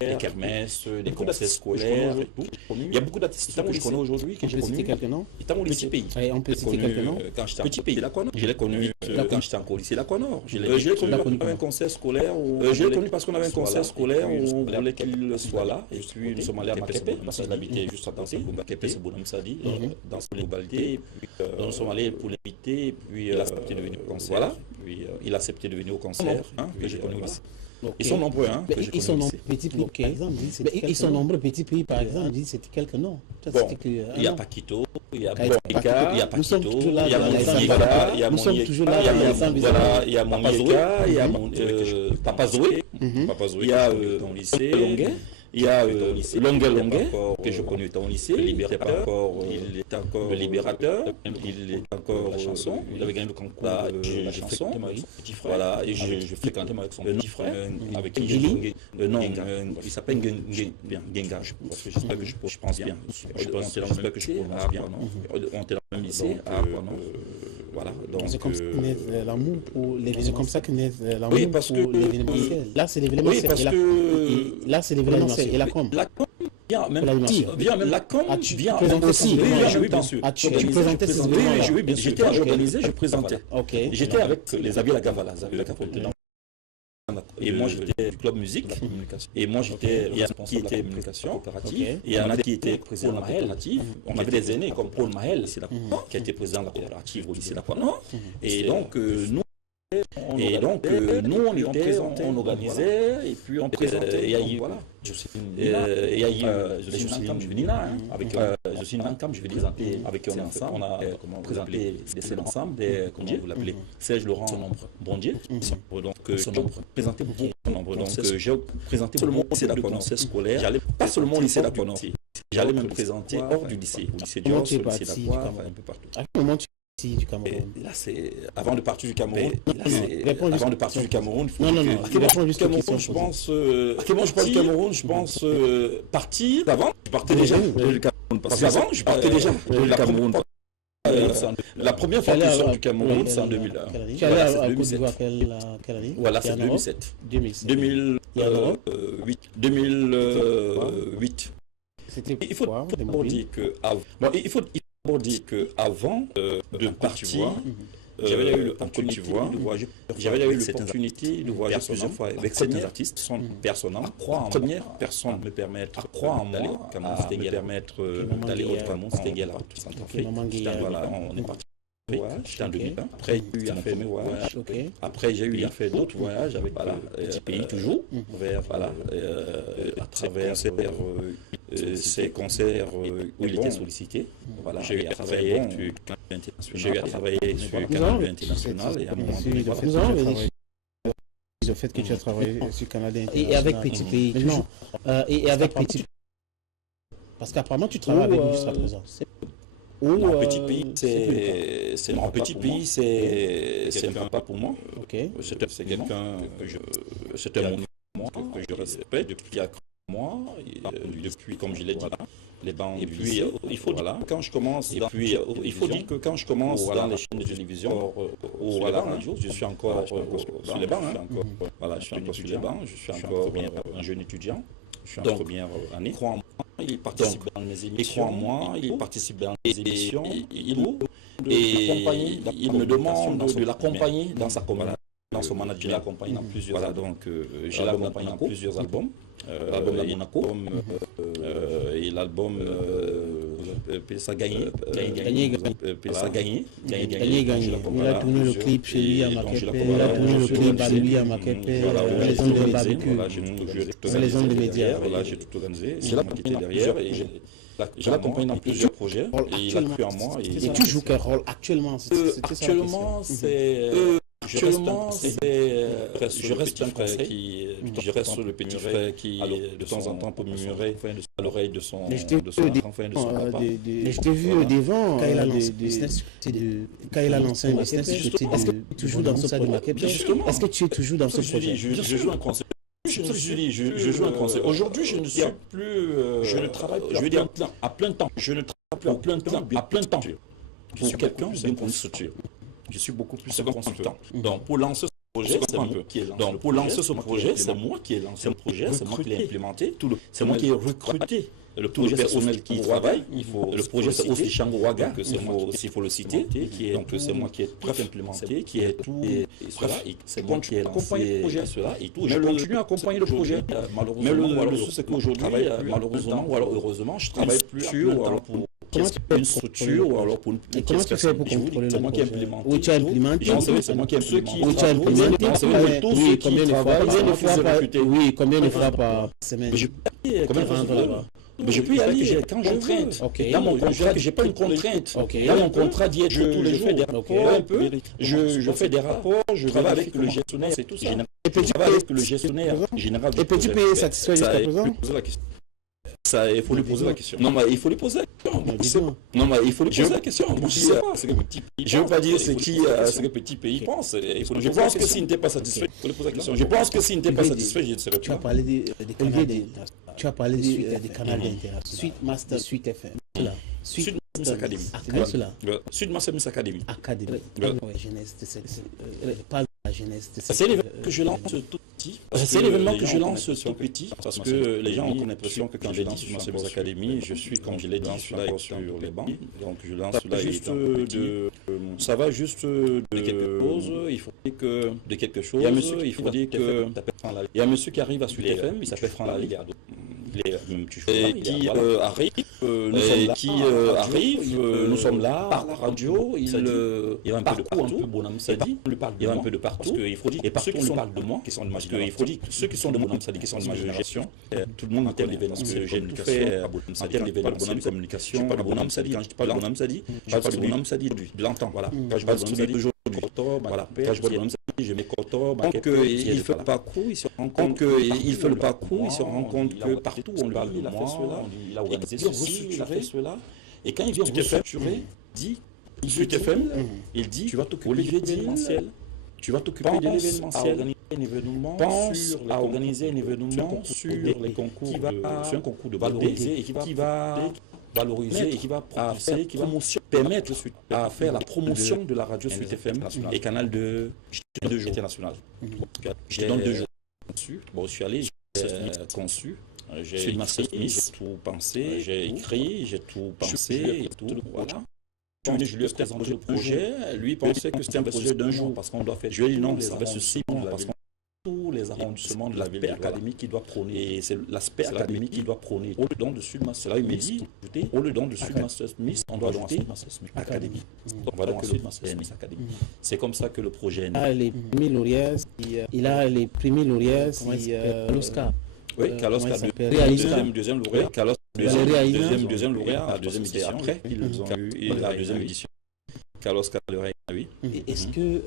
des kermesses, des concerts scolaires et tout. Il y a beaucoup d'artistes que je connais aujourd'hui, que j'ai connus. quelques noms. Étant au lycée pays. On peut citer quelques noms. Quand j'étais petit pays, je l'ai connu quand j'étais encore au lycée Laconor. Je l'ai connu parce qu'on avait un concert scolaire. Je l'ai connu parce qu'on avait un concert scolaire où on voulait qu'il soit là. Et puis nous sommes allés à Maképé, parce qu'il habitait juste à côté. Maképé, c'est Bonhomme Sadi, dans les globalités. Nous sommes allés pour l'inviter, et puis il a accepté de venir au concert. Voilà. Puis il a accepté de venir au concert que j'ai connu au lycée. Ils sont nombreux, hein. Ils sont nombreux, petits pays, par exemple. Ils sont nombreux, petits pays, par exemple. C'était quelques noms. Bon, il y a Paquito, il y a Bonica, il y a Paquito, il y a Monieka, il y a Monieka, il y a Monieka, il y a Papa Zoé, il y a dans le lycée Longuet. Il y a Longuet, que je connais dans le lycée, il est encore le libérateur, il est encore chanson, il avait gagné le concours de la chanson, voilà, et je fréquentais avec son petit frère, avec qui j'ai non, il s'appelle Genga, j'espère que je pense bien, j'espère que je prononce bien, on était dans le même lycée, voilà, donc c'est comme ça que naît l'amour pour l'événement. C'est comme ça que naît l'amour pour l'événementiel. Là, c'est l'événementiel. Là, c'est l'événementiel. Et la com. La com vient même la com vient aussi. Oui, bien sûr. Tu présentais ces événements-là. Oui, bien sûr. J'étais organisé, je présentais. J'étais avec les Xavier Lagavala. Et moi j'étais du club musique et moi j'étais qui était communication coopérative et il y en a qui était président de la coopérative. On avait des aînés comme Paul Mahel qui a été président de la coopérative au lycée d'Aquanor. Et donc nous on était présents, on organisait et puis on présentait. Et il y a eu Jocelyne Juvenina avec Jocelyne Nankam, je vais présenter avec eux ensemble. On a présenté des scènes ensemble, comment vous l'appelez, Serge Laurent Bondier. Donc j'ai présenté beaucoup de nombre. Donc j'ai présenté tout le monde au lycée d'Aquanor scolaire. J'allais pas seulement au lycée d'Aquanor, j'allais même présenter hors du lycée, au lycée Dios, au lycée d'Aqua, un peu partout. Du Cameroun. Là, c'est avant de partir du Cameroun. Avant de partir du Cameroun, non. Je pense. À quel moment je parle du Cameroun, je pense partir. Avant, je partais déjà du Cameroun. Parce qu'avant, je partais déjà du Cameroun. La première fois que je sors du Cameroun, c'est en 2001. Tu allais à Côte d'Ivoire quelle année? Voilà, c'est 2007. 2008. Il faut dire que avant de partir, j'avais eu l'opportunité de voyager plusieurs fois avec certains artistes, sont personnels. Première personne me permettre d'aller au Cameroun, me permettre d'aller au Cameroun, c'était Guéla, voilà, on est parti. J'étais en 2001. Après, j'ai eu fait mes voyages. Après, j'ai eu fait d'autres voyages avec petit pays toujours, vers à travers ces concerts où il était sollicité. Voilà, j'ai eu à travailler sur le Canal international et à un moment donné, le fait que tu as travaillé sur Canada et avec Petit Pays. Non, et avec Petit. Parce qu'apparemment tu travailles avec lui jusqu'à présent. Petit pays, c'est un papa pour moi. C'est quelqu'un c'est un monument que je respecte depuis moi, depuis comme je l'ai dit, les bancs. Et puis il faut dire quand je commence dans les chaînes de télévision ou à la radio, je suis encore sur les bancs. Voilà, je suis encore sur les bancs. Je suis encore un jeune étudiant. Je suis en première année. Il participe dans mes émissions. Il croit en moi, il participe dans les émissions. Il me demande de l'accompagner dans sa commande. Dans son management, je l'accompagne dans plusieurs albums. Voilà, donc je l'accompagne dans plusieurs albums. L'album Inako et l'album PSA Gagné. Il a tourné le clip chez lui à Maképé, il a tourné le clip à lui à Maképé, les zones de barbecue, les zones de médias. Voilà, j'ai tout organisé, c'est là qui était derrière et je l'accompagne dans plusieurs projets et il a cru en moi. Et tu joues quel rôle actuellement? Actuellement, je reste un conseil je reste le petit frère qui de temps en temps peut murmurer à l'oreille de son papa. Mais je t'ai vu devant quand il a lancé un business, est-ce que tu es toujours dans ce projet? Est-ce que tu es toujours dans ce projet? Je joue un concert. Je joue un concert. Aujourd'hui, je ne suis plus. Je ne travaille plus. Je veux dire à plein temps. Je ne travaille plus à plein temps. Je suis quelqu'un bien construit. Je suis beaucoup plus consultant. Donc, pour lancer projet, c'est moi qui ai lancé. Donc, pour lancer ce projet, c'est moi qui ai lancé le projet, c'est moi qui l'ai implémenté, c'est moi qui ai recruté le projet personnel qui travaille. Le projet, c'est aussi Shango Waga, que c'est moi aussi, il faut le citer. Donc, c'est moi qui ai tout implémenté, qui est tout. C'est moi qui ai accompagné le projet, cela et tout. Je continue à accompagner le projet. Mais le souci, c'est qu'aujourd'hui, malheureusement ou alors heureusement, je travaille plus sur une structure ou alors pour une. Et comment tu fais pour contrôler le projet? Oui, tu as implémenté. C'est moi qui aime ceux qui. Oui, tu as implémenté. Oui, combien de fois par semaine? Mais je peux y aller quand je veux. Dans mon contrat, je n'ai pas une contrainte. Dans mon contrat dit être tous les jours. Je fais des rapports, je travaille avec le gestionnaire, c'est tout ça. Je travaille avec le gestionnaire général. Et peux-tu payer satisfait jusqu'à présent? Ça, il faut lui poser la question. Non, mais il faut lui poser la question. Non, mais il faut lui poser la question. Je ne veux pas dire ce que petit pays pense. Je pense que s'il n'était pas satisfait, il faut lui poser la question. Je pense que s'il n'était pas satisfait, je ne serais pas. Tu as parlé tu as parlé des canaux d'interaction. Suite Master, Suite FM. Suite Master Academy. Suite Master Academy. Académie. Jeunesse de cette. Parle de la jeunesse de cette. C'est l'événement que je lance tout petit. C'est l'événement que je lance tout petit parce que les gens ont l'impression que quand je lance Suite Master Academy, je suis, comme je l'ai dit, sur les bancs. Donc je lance là ça va juste de quelque chose. Il faut dire que de quelque chose. Il faut dire que il y a un monsieur qui arrive à Suite FM, il s'appelle Franck Lali. Qui arrive, nous sommes là, par la radio, il y a un peu de partout, Bonhomme Sadi, il y a un peu de partout, parce qu'il faut dire, et ceux qui sont parle de moi, qui sont de ma génération, il faut dire, ceux qui sont de Bonhomme Sadi, qui sont de ma génération, tout le monde entend l'événement, parce que j'ai tout fait, en termes d'événementiel, de communication, pas de Bonhomme Sadi, quand je parle de Bonhomme Sadi, je parle de Bonhomme Sadi de l'entend, voilà, quand je parle de Bonhomme Sadi d'aujourd'hui, voilà, quand je vois Bonhomme Sadi, je mets Kotor, il fait le parcours, il se rend compte que partout on lui parle de moi, il a organisé ceci, il a fait cela. Et quand il vient restructurer, il dit, tu vas t'occuper de l'événementiel. Tu vas t'occuper de l'événementiel. Pense à organiser un événement sur les concours, sur un concours de valoriser et qui va valoriser et qui va permettre à faire la promotion de la radio Suite FM et canal de jours international. Je te donne 2 jours. Bon, je suis allé, j'ai conçu. J'ai tout pensé, j'ai écrit, j'ai tout pensé et tout. Voilà. Je lui ai présenté le projet. Lui pensait que c'était un projet d'1 jour parce qu'on doit faire. Je lui ai dit non, ça va se cibler parce qu'on tous les arrondissements de la ville académique qui doit prôner. Et c'est l'aspect académique qui doit prôner. Au dedans de Sud Master, là il me dit, au dedans de Sud Master Smith, on doit ajouter Académie. Donc voilà que le Master Smith Académie. C'est comme ça que le projet est né. Il a les premiers lauréats, l'Oscar. Oui, Carlos deuxième lauréat. Carlos deuxième lauréat à la deuxième édition. Après, ils ont eu la deuxième édition. Carlos Caloré, oui. Est-ce que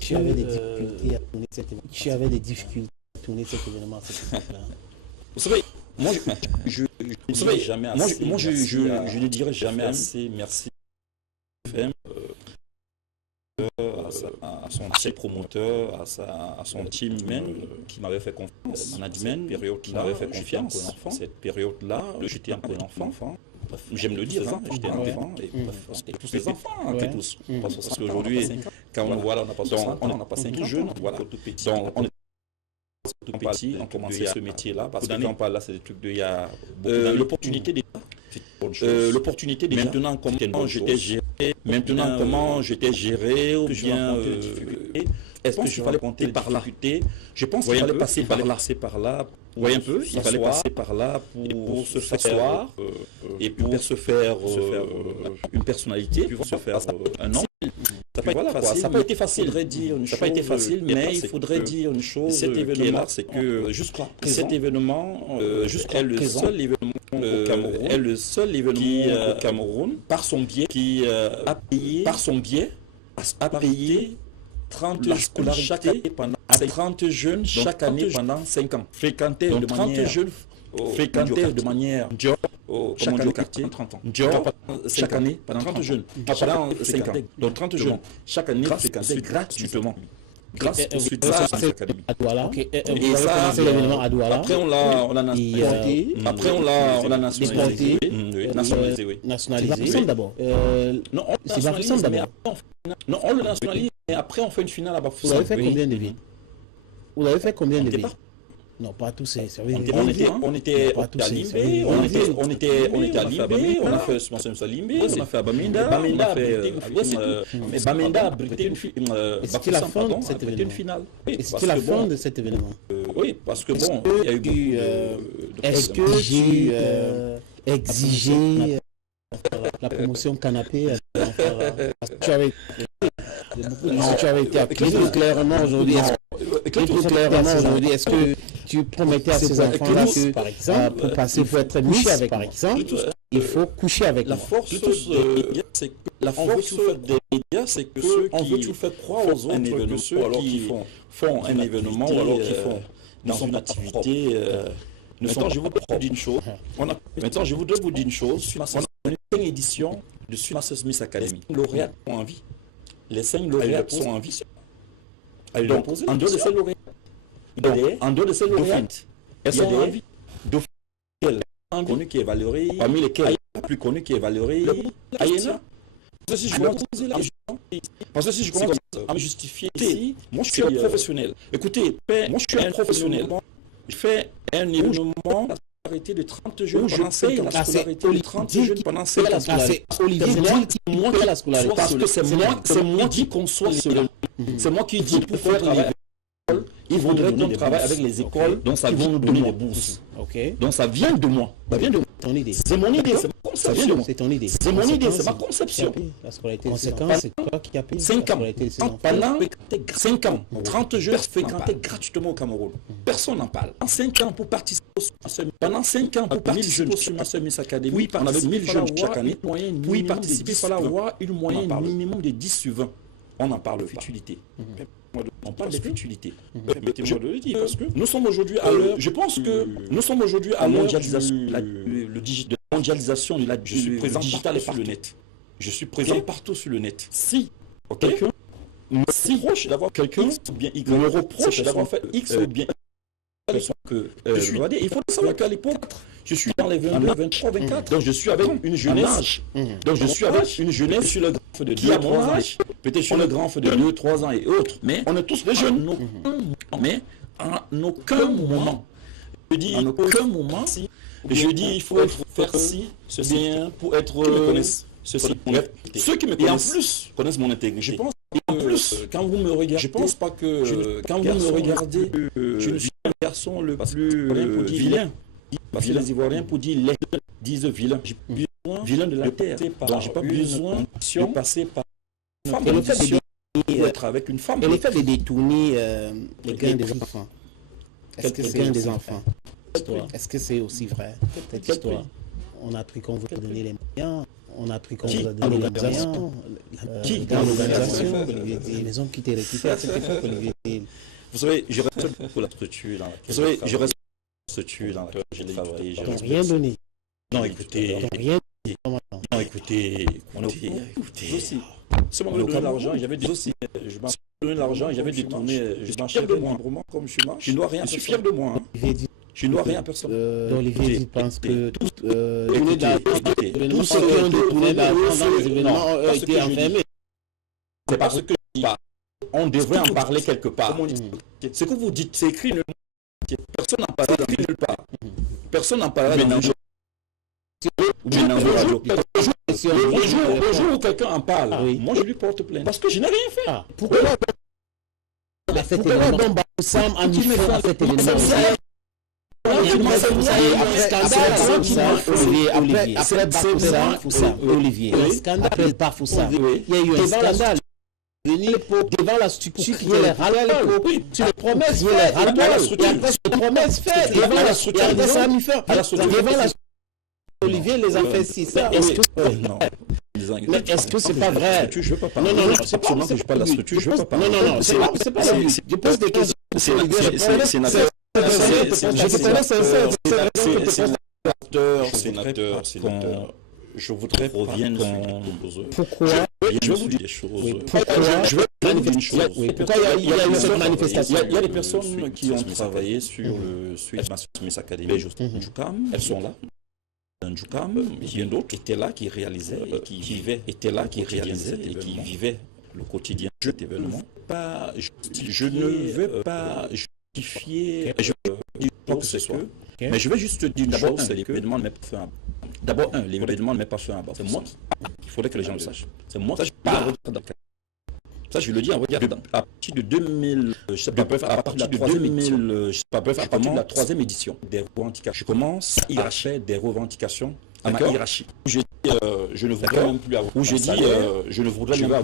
tu avais des difficultés à tourner cet événement? Tu avais des difficultés à tourner cet événement? Vous savez, moi je ne dirais jamais assez merci à ses promoteurs, à son team même qui m'avait fait confiance, management, période qui m'avait fait confiance. Cette période-là, j'étais encore un enfant. J'aime le dire, j'étais un enfant et tous les enfants, tous. Parce qu'aujourd'hui, quand on voit là, on n'a pas 5 jeunes, voilà, tout petit. Donc on est tout petit, on commençait ce métier-là, parce que quand on parle là, c'est des trucs de il y a l'opportunité des l'opportunité de maintenant comment j'étais géré ou bien est-ce que je fallait compter par là. Je pense qu'il fallait passer par là. Vous voyez un peu, il fallait passer par là pour se faire et pour se faire une personnalité, pour se faire un nom. Ça n'a pas été facile, mais il faudrait dire une chose. Cet événement, c'est que cet événement est le seul événement au Cameroun, par son biais, qui a payé 30 scolarités pendant 30 jeunes chaque année pendant 5 ans. Fréquentés de manière chaque année, 30 ans. Chaque année, pendant 30 jeunes. Pendant 5 ans. Donc 30 jeunes. Chaque année, fréquentés gratuitement. Grâce au soutien de l'académie. Et ça, c'est l'événement à Douala. Après, on l'a nationalisé. Après, on l'a nationalisé. Nationalisé d'abord. Non, on le nationalise. Non, on le nationalise. Et après, on fait une finale à Bafoussam. Vous avez fait combien de villes? Vous avez fait combien de villes? Non, pas tous ces services. On était à Limbé, on était à Limbé, on a fait à Limbé, on a fait à Bamenda, on a fait mais Bamenda a abrité une finale. C'était la fin de cet événement. C'était la fin de cet événement. Oui, parce que bon, il y a eu est-ce que tu exigeais la promotion canapé? Tu avais été accusé clairement aujourd'hui. Est-ce que tu promettais à ces enfants-là que, par exemple, pour passer, pour être couché avec, par exemple, il faut coucher avec la force des médias, c'est que ceux qui croient aux autres que ceux qui font un événement ou alors qui font dans une activité. Maintenant, je voudrais vous dire une chose. On a une édition de Summaster Smith Academy. Les lauréats sont en vie. Les 5 lauréats sont en vie. Donc, en dehors de ces lauréats, elles sont en vie. Connu qui est Valérie, parmi lesquels la plus connue qui est Valérie, Ayena. Parce que si je commence à me justifier ici, moi je suis un professionnel. Écoutez, moi je suis un professionnel. Je fais un événement arrêté de 30 jeunes pendant 5 ans. La scolarité de 30 jeunes pendant 5 ans. C'est Olivier qui montre la scolarité. Parce que c'est moi qui conçois cela. C'est moi qui dis pour faire travailler avec les écoles, il faudrait qu'on travaille avec les écoles dont ça vient nous donner des bourses. Donc ça vient de moi. Ça vient de moi. Ton idée. C'est mon idée, c'est ma conception. C'est ton idée. C'est mon idée, c'est ma conception. La scolarité, conséquence, c'est quoi qui a payé 5 ans. Pendant 5 ans, 30 jeunes fréquentaient gratuitement au Cameroun. Personne n'en parle. En 5 ans pour participer pendant 5 ans pour participer au Summaster Smith Academy. Oui, on avait 1000 jeunes chaque année. Oui, participer, il fallait avoir une moyenne minimum de 10 sur 20. On en parle de futilité. On parle de futilité. Permettez-moi de le dire parce que nous sommes aujourd'hui à l'heure. Je pense que nous sommes aujourd'hui à l'heure de la mondialisation de la. Je suis présent digital sur le net. Je suis présent partout sur le net. Si quelqu'un me reproche d'avoir quelqu'un ou bien Y, me reproche d'avoir fait X ou bien que il faut savoir qu'à l'époque, je suis dans les 22, 23, 24. Donc je suis avec une jeunesse. Donc je suis avec une jeunesse sur le graphe de 2 à 3 ans. Peut-être sur le graphe de 2, 3 ans et autres. Mais on est tous des jeunes. Mais en aucun moment, je dis en aucun moment, je dis il faut faire ci, ceci, bien pour être. Ceci. Ceux qui me connaissent et en plus connaissent mon intégrité. Je pense en plus, quand vous me regardez, je pense pas que quand vous me regardez, je ne suis pas le garçon le plus vilain. Parce que les Ivoiriens pour dire les disent vilain. J'ai besoin vilain de la terre. Donc j'ai pas besoin de passer par une femme. Et le fait de être avec une femme. Et le fait de détourner les gains des enfants. Est-ce que c'est gain des enfants? Est-ce que c'est aussi vrai cette histoire? On a appris qu'on vous donner les moyens. On a appris qu'on vous a donné les moyens. Qui dans l'organisation? Les maisons qui étaient récupérées à cette époque, Olivier. Vous savez, je reste pour la structure dans laquelle. Vous savez, je reste pour la structure dans laquelle je l'ai travaillé. Je n'ai rien donné. Non, écoutez. Rien dit. Non, écoutez. Écoutez. Ce moment de l'argent, j'avais des aussi. Je m'en suis donné l'argent, j'avais détourné. Je m'en fier de moi. Comme je marche. Je ne dois rien. Je suis fier de moi. Je ne dois rien à personne. Olivier, tu penses que tous ceux qui ont détourné l'argent dans les événements ont été enfermés? C'est parce que on devrait en parler quelque part. Ce que vous dites, c'est écrit nulle part. Personne n'en parle nulle part. Personne n'en parle dans le jour où quelqu'un en parle, moi je lui porte plainte. Parce que je n'ai rien fait. Pourquoi à cet événement Bafoussam a mis fin à cet événement? Olivier, après Bafoussam, il y a eu un scandale. Devant la structure qui est les ras-le-bol, tu les promesses, et après ces promesses faites, devant la structure, ça a mis fin. Devant la Olivier les a fait si ça. Mais est-ce que c'est pas vrai? Je veux pas parler. Non, c'est absolument que je parle de la structure. Je veux pas parler. Non, c'est pas ça. Je pose des questions. Je voudrais revenir sur pourquoi je vais vous dire des choses. Pourquoi je vais vous dire une chose. Pourquoi il y a eu cette manifestation? Il y a des personnes qui ont travaillé sur le Summaster Smith Academy. Elles sont là. Il y a d'autres qui étaient là, qui réalisaient et qui vivaient, étaient là, qui réalisaient et qui vivaient le quotidien de cet événement. Je ne vais pas justifier quoi que ce soit. Mais je vais juste te dire d'abord, l'événement ne m'est pas fait un D'abord, l'événement ne m'est pas fait un bas. C'est moi qu'il faudrait que les gens le sachent. C'est moi qui parle. Ça, je le dis, à partir de 2000, à partir de la troisième édition des revendications, je commence à faire des revendications à ma hiérarchie. Je ne voudrais même plus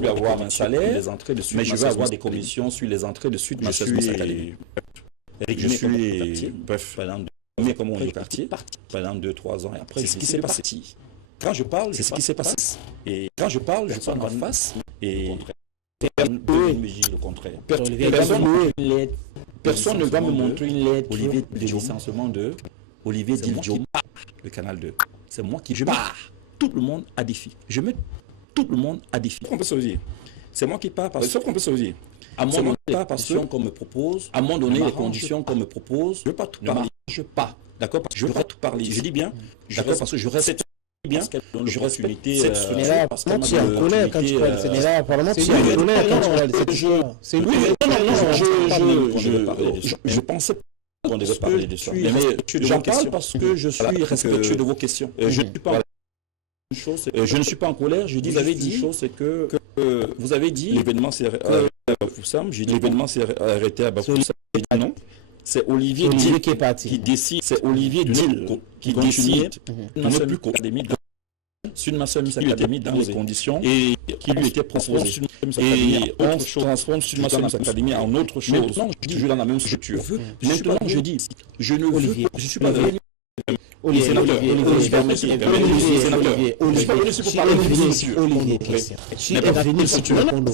avoir un salaire, mais je vais avoir des commissions sur les entrées de suite. Je suis, bref, comme on est quartier, pendant 2-3 ans et après, c'est ce qui s'est passé. Quand je parle, c'est ce qui s'est passé. Et quand je parle en face et le contraire. Personne ne va me montrer une lettre Olivier de licenciement de Olivier Dildio, le canal 2. C'est moi qui pars tout le monde à défi. Je mets tout le monde à défi. On peut se dire. C'est moi qui pars parce qu'on peut se dire. À mon donné, les conditions qu'on me propose, à un moment donné, les conditions qu'on me propose, je ne veux pas tout parler. Je pars. D'accord? Je ne veux pas tout parler. Je dis bien. D'accord? Parce que je reste bien. Je reste unité. Mais là, apparemment, tu es en colère quand tu parles. Mais là, apparemment, tu es en colère quand tu parles. C'est oui, je pensais qu'on devait parler de ça. Mais j'en parle parce que je suis respectueux de vos questions. Je ne suis pas en colère. Je dis, vous avez dit une chose, c'est que vous avez dit l'événement s'est arrêté à Bafoussam. J'ai dit l'événement s'est arrêté à Bafoussam. J'ai dit non. C'est Olivier qui est parti. Qui décide. C'est Olivier Dil qui décide de ne plus académie sur une masse académie dans les conditions et qui lui était proposée. Et on transforme sur une masse académie en autre chose. Maintenant, je dis toujours dans la même structure. Maintenant, je dis, je ne veux pas. Je suis pas venu. Olivier, ça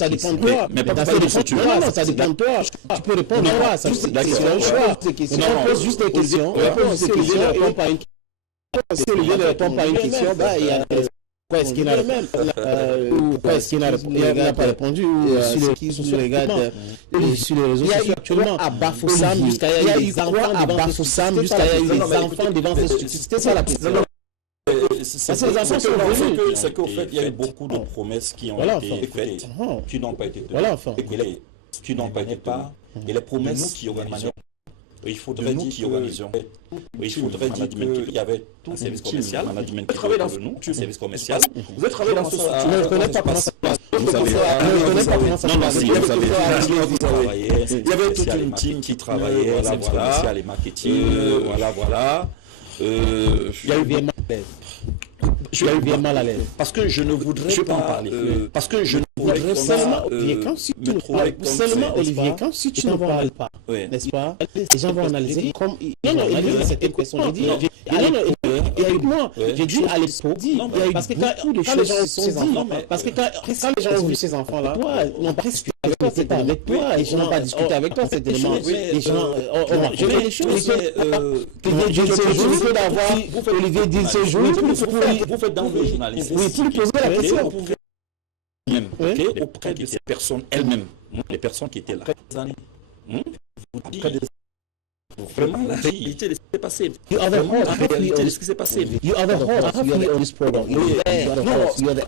dépend de toi. Mais pas ça dépend de toi. Tu peux répondre à quoi? C'est un choix. On pose juste des questions. Si Olivier ne répond pas à une question, il y a pourquoi est-ce qu'il n'a pas répondu sur les réseaux sociaux actuellement à Bafoussam jusqu'à il y a eu quoi à Bafoussam jusqu'à il y a eu des enfants devant ces structures. C'était ça la question. C'est qu'au fait, il y a eu beaucoup de promesses qui ont été faites, qui n'ont pas été tenues, qui n'ont pas été pas, et les promesses qui organisaient. Il faudrait dire qu'il y avait tout un service commercial, management qui travaillait dans nous, un service commercial. Vous avez travaillé dans ce sens. Je ne connais pas comment ça passe. Il y avait toute une team qui travaillait, voilà, les marketing, voilà. Il y a eu bien mal à l'aise. Parce que je ne voudrais pas en parler. Parce que je ne voudrais seulement Olivier, quand si tu ne parles pas, n'est-ce pas? Les gens vont analyser comme il y a certaines questions. Il y a eu moi. J'ai dit à l'époque, parce que quand les gens se sont dit, parce que quand les gens ont vu ces enfants-là, ils n'ont pas discuté avec toi, c'était avec toi, et je n'ai pas discuté avec toi, cet élément. Les gens, je vais les choses. Olivier dit ce jour, vous faites dans le journalisme. Oui, pour lui poser la question. Auprès de ces personnes elles-mêmes, les personnes qui étaient là. Vraiment la réalité de ce qui s'est passé. You are the host. La réalité de ce qui s'est passé. You are the host. You are on this program. You are the host. You are the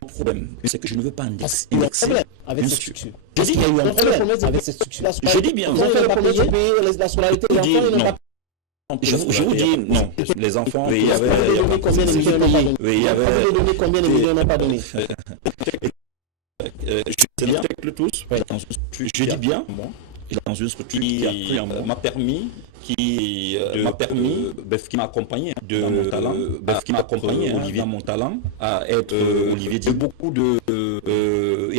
Mon problème, c'est que je ne veux pas indexer. Avec cette structure. Je dis qu'il y a eu un problème avec cette structure. Je dis bien. Ils ont fait le premier payer la scolarité des enfants, ils n'ont pas. Je vous dis non. Les enfants, il y avait combien de millions n'ont pas donné. Je dis bien, moi, dans une structure qui m'a permis, qui m'a accompagné dans mon talent, qui m'a accompagné Olivier dans mon talent à être Olivier. Il y a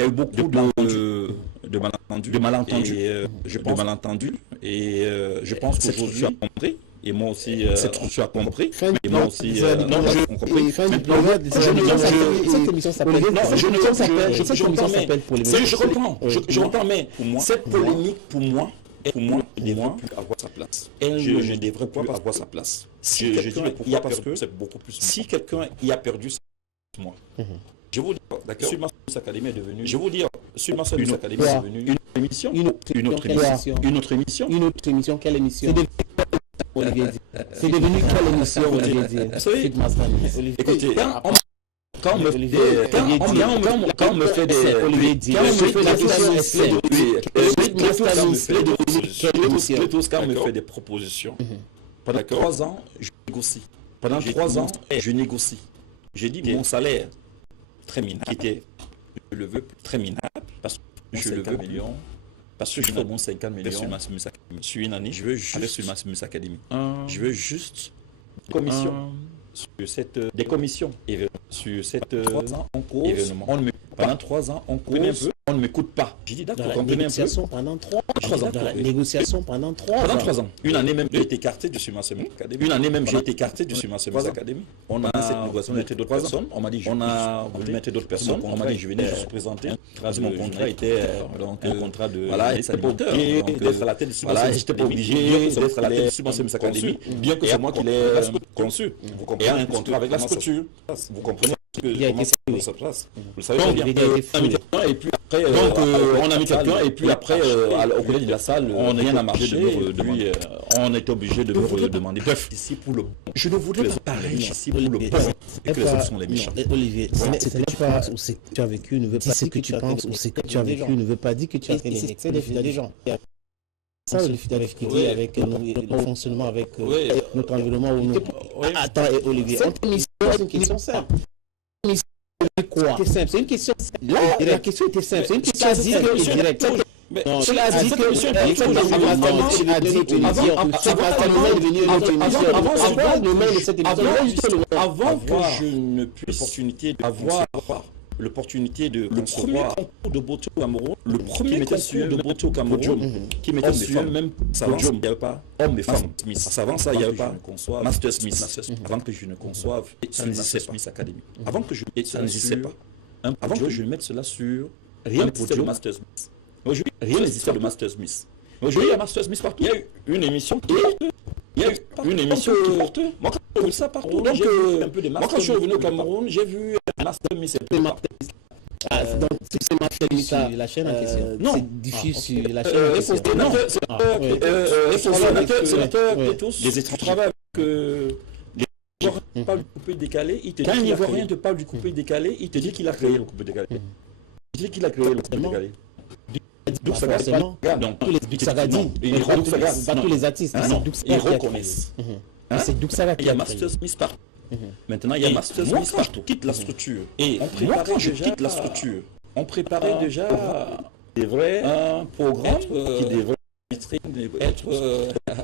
eu beaucoup de malentendus. Et je pense qu'aujourd'hui, compris. Et moi aussi, cette structure a compris. Et moi aussi, cette émission s'appelle polémique. Je reprends, mais pour moi, cette polémique, pour moi, ne devrait plus avoir sa place. Je ne devrais pas avoir sa place. Je dis pourquoi, parce que c'est beaucoup plus. Si quelqu'un y a perdu, c'est moi. Je vous dis, d'accord. Sur ma académie est devenue. Je vous dis, sur ma académie est devenue une émission. Une autre émission. Quelle émission? Olivier dit. C'est devenu quelle émission, Olivier? Écoutez, quand on me fait des propositions, pendant 3 ans, je négocie. Pendant 3 ans, je négocie. J'ai dit mon salaire très minable, qui était, je le veux très minable, parce que je le veux millions, parce que je fais mon 50 millions sur une année, je veux juste sur ma Simus Academy. Je veux juste commission sur des commissions sur cette 3 ans en cours. Pendant 3 ans, on ne m'écoute pas. J'ai dit d'accord, on négociation pendant 3 ans. Dans la négociation pendant 3 ans. Une année même, j'ai été écarté de sur ma Simus Academy. Une année même, j'ai été écarté de sur ma Simus Academy. On a cette négociation avec d'autres personnes. On m'a dit, on a voulu mettre d'autres personnes. On m'a dit, je venais juste présenter. Mon contrat était un contrat de. Voilà, j'étais pas obligé d'être à la tête de sur ma j'étais pas obligé d'être à la tête de sur ma Simus Academy, bien que c'est moi qui l'ai conçu. Vous comprenez un contrat avec la structure. Vous comprenez comment ça se passe. Vous savez très bien. Et puis après, on a mis quelqu'un et puis après, au côté de la salle, on n'a rien à marcher. Depuis, on était obligé de me demander. Bref, ici pour le bon. Je ne voudrais pas parler ici pour le bon et que les autres sont les méchants. Olivier, ce que tu penses ou ce que tu as vécu ne veut pas dire ce que tu penses ou ce que tu as vécu ne veut pas dire que tu as traîné. C'est des gens. Ça, le fidélité avec le fonctionnement, avec notre environnement. Attends, Olivier, c'est une question simple. Quoi? C'est une question simple. Là, la question était simple. C'est une question directe. Tu l'as dit que avant que je ne puisse avoir l'opportunité de concevoir le beauté au Cameroun, le premier concours de beauté au Cameroun qui mettait sur même podium, il n'y avait pas hommes et femmes Smith. Avant ça, il n'y avait pas Master Smith. Avant que je ne conçoive Smith Academy. Avant que je ne n'existait pas. Avant que je ne mette cela sur rien n'existait de Master Smith. Aujourd'hui, rien n'existait de Master Smith. Aujourd'hui, il y a Master Smith partout. Il y a eu une émission qui porte. Moi, quand j'ai vu ça partout, donc moi, quand je suis revenu au Cameroun, j'ai vu Master Smith. Donc, c'est Master Smith sur la chaîne en question. Non, c'est diffusé sur la chaîne en question. Non, c'est tous les études travaillent avec les Ivoiriens parlent du coupé décalé. Quand un Ivoirien te parle du coupé décalé, il te dit qu'il a créé le coupé décalé. Il dit qu'il a créé le coupé décalé. Donc, tous les Duxagadi, pas tous les artistes, ils reconnaissent. C'est Duxaga qui a Master Smith partout. Maintenant, il y a Master Smith partout. Quitte la structure. Et moi, quand je quitte la structure, on préparait déjà un programme qui devrait être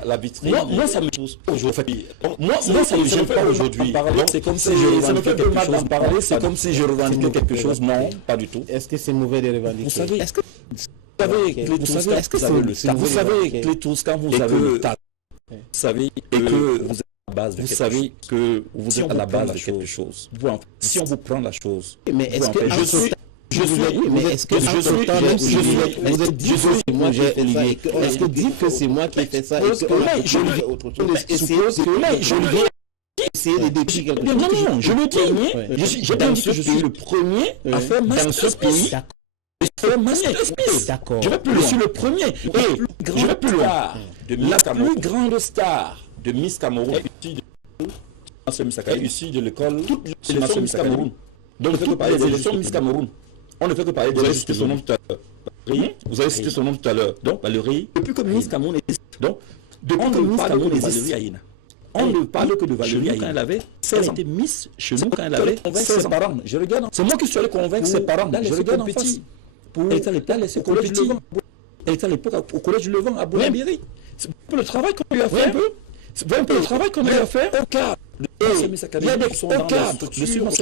la vitrine. Moi, ça me touche aujourd'hui. Moi, ça me gêne pas aujourd'hui. C'est comme si je revendiquais quelque chose. C'est comme si je revendiquais quelque chose. Non, pas du tout. Est-ce que c'est mauvais de revendiquer? Vous savez, vous savez, Clétus, quand vous avez le talent, vous savez que vous êtes à la base de quelque chose. Si on vous prend la chose, mais est-ce que est-ce que dire que c'est moi qui ai fait ça et que essayer de détruire quelque chose? Non, je le dis. J'ai bien dit que je suis le premier à faire Master Smith. D'accord. Je suis le premier. Je vais plus loin. La plus grande star de Miss Cameroun, ici de l'école, toutes les sélections Miss Cameroun. Donc, toutes les sélections Miss Cameroun. On ne fait que parler de. Vous avez cité son nom tout à l'heure. Vous avez cité son nom tout à l'heure. Donc, Valérie, depuis que Miss Cameroun existe, donc, depuis que Miss Cameroun existe, on ne parle que de Valérie quand elle avait 16 ans. Elle était Miss chez nous quand elle avait 16 ans. Je regarde. C'est moi qui suis allé convaincre ses parents. Je regarde en face. Elle était à l'époque au collège du Levant à Boulambiri. C'est un peu le travail qu'on lui a fait. C'est un peu le travail qu'on lui a fait. Il y a des cadres de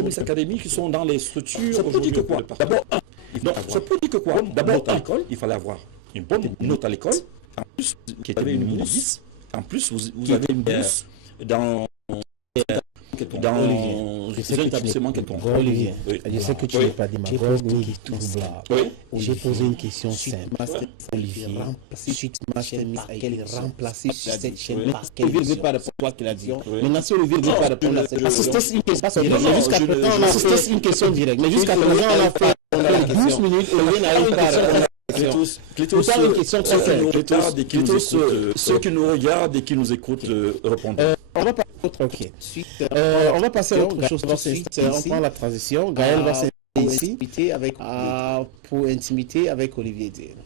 Miss Academy qui sont dans les structures. Ça peut dire que quoi? D'abord, ça peut dire que quoi? D'abord, à l'école, il fallait avoir une bonne note à l'école. En plus, qui avait une bourse. En plus, vous avez une bourse dans un établissement quelconque. Olivier, je sais que tu n'as pas dit ma j'ai posé une question simple. Olivier, suite Master Miss a été remplacé sur cette chaîne parce qu'Olivier ne veut pas répondre à toi qui l'a dit. Maintenant, si Olivier ne veut pas répondre à cette question, c'était une question directe. Mais jusqu'à présent, on a fait 12 minutes, Olivier n'arrive pas à répondre. Ceux qui nous regardent et qui nous écoutent répondent. Ok. On va passer à autre chose. On prend la transition. Gaël va s'inviter pour intimité avec Olivier Dil.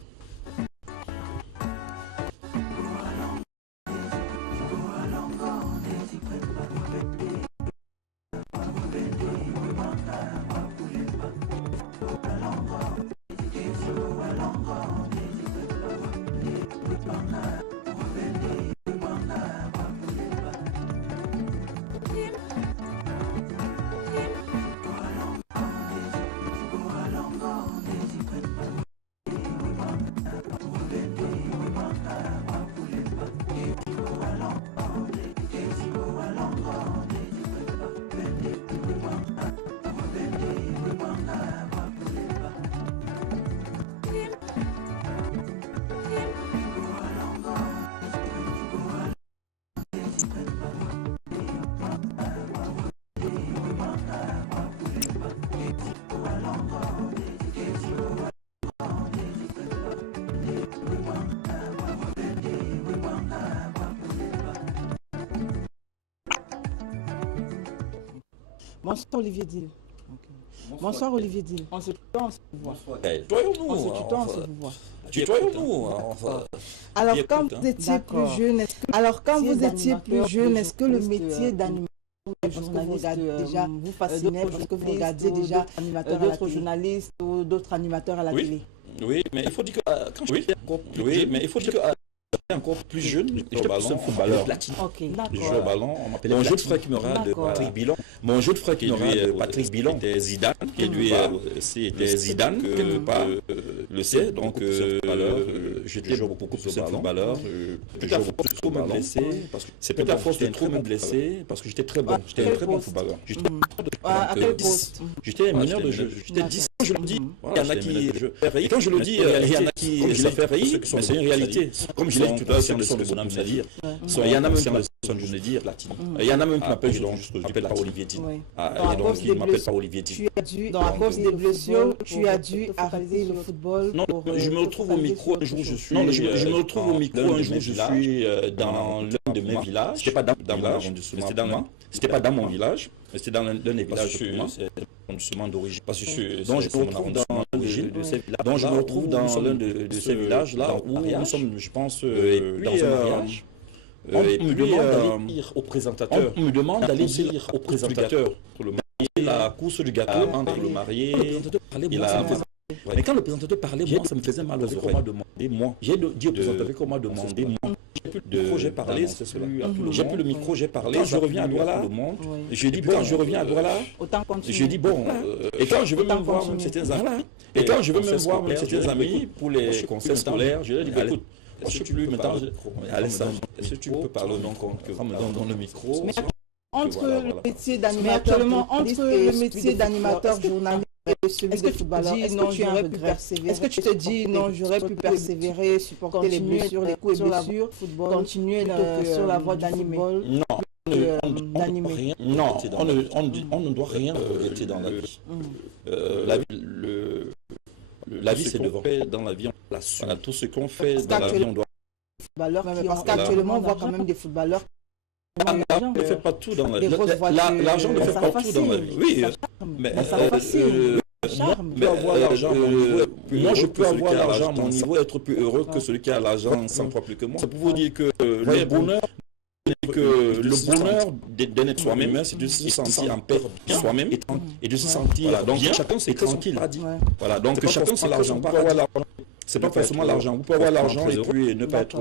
Bonsoir Olivier Dil. Bonsoir Olivier Dil. On se tutoie, on se voit. Tutoyons-nous. On se tutoie, on se voit. Tutoyons-nous. Alors quand vous étiez plus jeune, est-ce que le métier d'animateur, déjà vous fascinait parce que vous regardiez déjà d'autres journalistes ou d'autres animateurs à la télé? Oui, mais il faut dire que quand je suis encore plus jeune, j'étais plus un footballeur. Je jouais au ballon, on m'appelait mon jeu de frère camarade Patrick Bilon. Mon jeu de frère camarade Patrick Bilon était Zidane, qui lui était Zidane, quelque part le sait. Donc j'étais beaucoup plus un footballeur. Tout à force de trop me blesser, c'est peut-être à force de trop me blesser, parce que j'étais très bon. J'étais un très bon footballeur. À quel poste? J'étais meneur de jeu. J'étais 10 ans, je le dis. Il y en a qui fait rire. Quand je le dis, il y en a qui le fait rire, mais c'est une réalité. Comme je l'ai dit tout à l'heure, c'est un de bonhomme à dire. Il y en a même qui m'appellent, je ne dis, platine. Il y en a même qui m'appellent, je m'appelle pas Olivier Dil. Et donc, ils ne m'appellent pas Olivier Dil. Dans la cause des blessures, tu as dû arrêter le football. Non, je me retrouve au micro un jour, je suis. Non, je me retrouve au micro un jour, je suis dans l'un de mes villages. C'était pas dans mon village. C'était pas dans mon village, mais c'était dans l'un des villages d'origine. Donc je me retrouve dans l'un de ces villages là où nous sommes, je pense, dans un mariage. On me demande d'aller dire au présentateur. On me demande d'aller dire au présentateur pour le marié, la course du gâteau entre le marié. Mais quand le présentateur parlait, moi, ça me faisait mal aux oreilles. J'ai dit au présentateur qu'on m'a demandé, moi, j'ai plus le micro, j'ai parlé, j'ai plus le micro, j'ai parlé, je reviens à Douala, je dis bon, je reviens à Douala, je dis bon, et quand je veux même voir certains amis, pour les conseils scolaires, je leur dis écoute, est-ce que tu peux parler au nom que me donne le micro? Entre le métier d'animateur journaliste et celui de footballeur, est-ce que tu te dis non, j'aurais pu persévérer, supporter les blessures, les coups et blessures, continuer sur la voie d'animer? Non, on ne doit rien regretter dans la vie. La vie, c'est devant. Dans la vie, on l'assume. Tout ce qu'on fait dans la vie, on doit. Parce qu'actuellement, on voit quand même des footballeurs. L'argent ne fait pas tout dans la vie. L'argent ne fait pas tout dans la vie. Oui, mais moi, je peux avoir l'argent à mon niveau, être plus heureux que celui qui a l'argent 100 fois plus que moi. C'est pour vous dire que le bonheur d'être soi-même, c'est de se sentir en paix soi-même et de se sentir donc chacun c'est tranquille. Voilà, donc chacun c'est l'argent. C'est pas forcément l'argent. Vous pouvez avoir l'argent et puis ne pas être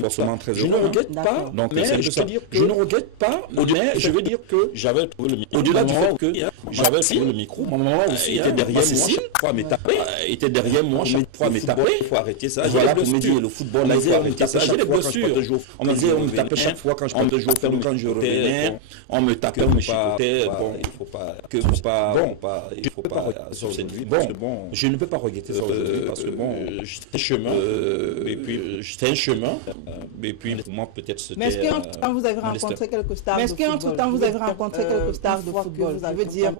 forcément très heureux. Je ne regrette pas. Je ne regrette pas. Mais je veux dire que j'avais trouvé le micro. Au-delà du fait que j'avais trouvé le micro, mon maman aussi était derrière moi. Était derrière moi. Chaque fois, il faut arrêter ça. Voilà pour me dire le football. Là, il faut arrêter ça. J'ai des blessures. On me disait, on me tapait chaque fois quand je partais jouer. Quand je revenais, on me tapait, on me chicotait. Bon, il faut pas sur cette vie. Bon, je ne peux pas regretter ça aujourd'hui parce que bon. C'était un chemin, et puis c'était un chemin, Et puis, pour moi, peut-être c'était... Mais est-ce qu'entre-temps, vous avez rencontré quelques stars de football? Mais est-ce qu'entre-temps, vous avez rencontré quelques stars de football? Ça veut dire,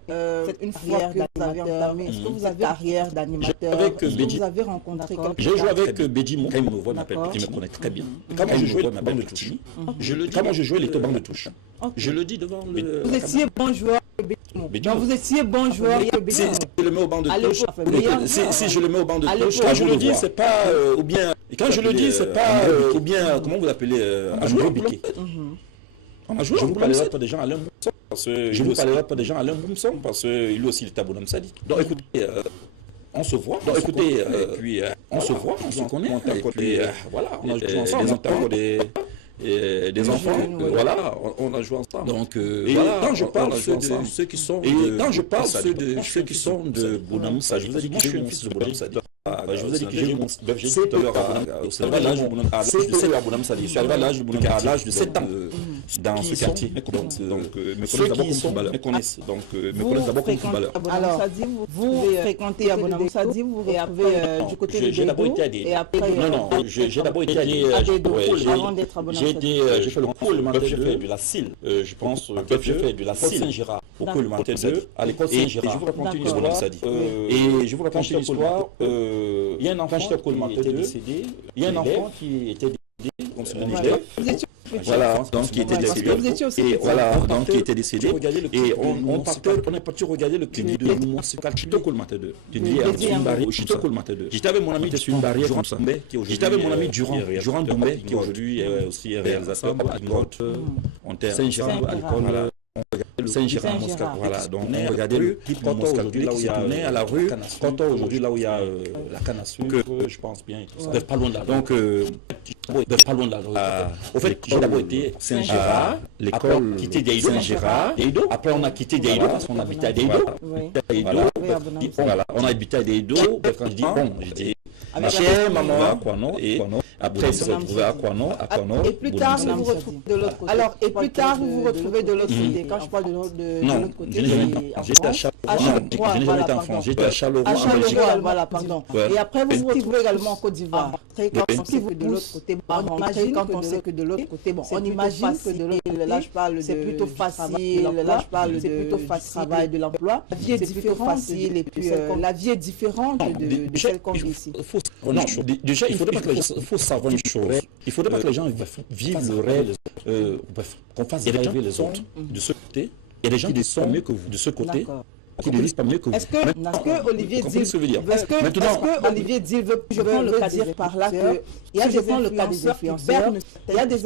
une carrière d'animateur. Est-ce que vous avez carrière d'animateur? Vous avez rencontré quelques... J'ai joué avec Bédi, quand il me voit, il me connaît très bien. Quand moi, je jouais ma bande de touche, quand moi, je jouais les bandes de touche, je le dis devant le... Vous étiez bon joueur. Donc vous étiez bon joueur. Si je le mets au banc de touche, si je le mets au banc de touche, quand je le dis, c'est pas ou bien. Quand je le dis, c'est pas ou bien. Comment vous l'appelez André Biquet. Je vous parlerai pas des gens Alain Boumson parce que je vous parlerai pas des gens Alain Boumson parce que lui aussi il est Bonhomme Sadique. Donc écoutez, on se voit. Donc écoutez, puis on se voit, on se connaît. Et puis voilà, on a joué ensemble. Des enfants, voilà, on a joué ensemble. Donc, voilà, quand je parle de ceux qui sont de Bonhomme Sadique, je vous ai dit que j'ai mon fils de Bonhomme Sadique. Je vous ai dit que j'ai mon fils tout à l'heure à l'âge de Bonhomme Sadique. Je suis arrivé à l'âge de Bonhomme Sadique à l'âge de 7 ans dans ce quartier. Donc, me connaissent d'abord comme footballeur. Me connaissent d'abord comme footballeur. Alors, vous fréquentez à Bonhomme Sadique, vous retrouvez du côté de j'ai d'abord été à des... Non, j'ai d'abord été à des... Avant d'être à Bonhomme Sadique. J'ai fait le cours élémentaire, j'ai fait de la CIL, je pense, j'ai fait de la CIL Saint-Gérard, au cours élémentaire 2, à l'école Saint-Gérard. Et je vous raconte une histoire, et je vous raconte une histoire, il y a un enfant qui était décédé, il y a un enfant qui était décédé, comme c'est voilà, donc qui était décédé, et voilà, donc qui était décédé, et on est parti regarder le clinique de Moumon, c'est Chitoko le matin 2. Chitoko le matin 2. J'étais avec mon ami sur une barrière comme ça. J'étais avec mon ami Durand Doumbé, qui aujourd'hui est aussi réalisateur à Saint-Gérard, à l'école Saint-Gérard, Mosca. Voilà, donc on regardait le clip aujourd'hui là où il y a à la rue, aujourd'hui là où il y a la canne à sucre, je pense bien et tout ça. Pas loin de là. Donc, pas loin de là. Au fait, j'ai d'abord été Saint-Gérard, l'école quitté d'Aïdo, Saint-Gérard, après on a quitté d'Aïdo parce qu'on habitait à d'Aïdo. Voilà, on a habité à d'Aïdo. Quand je dis bon, j'étais ma chère maman à Kwano et après il s'est retrouvé à Kwano. Et plus tard, vous vous retrouvez de l'autre côté. Alors, et plus tard, vous vous retrouvez de l'autre côté. Quand je parle de l'autre côté, j'étais à Charleroi. Je n'ai jamais été en France. J'étais à Charleroi. À Charleroi, voilà, pardon. Et après, vous vous retrouvez également en Côte d'Ivoire. Quand on sait que de l'autre côté, quand on sait que de l'autre côté, bon, on imagine que de l'autre côté, là je parle c'est plutôt facile, là je parle c'est plutôt facile, travail de l'emploi. La vie est différente facile et puis la vie est différente de celle qu'on vit ici. Non, déjà il faudrait pas que les gens, il faut savoir une chose. Il faudrait pas que les gens vivent le rêve, qu'on fasse rêver les autres de ce côté. Il y a des gens qui sont mieux que vous de ce côté. Qui ne lisent pas mieux que vous. Est-ce que Olivier dit, est-ce que Olivier dit, je prends le cas dire par là que il y a des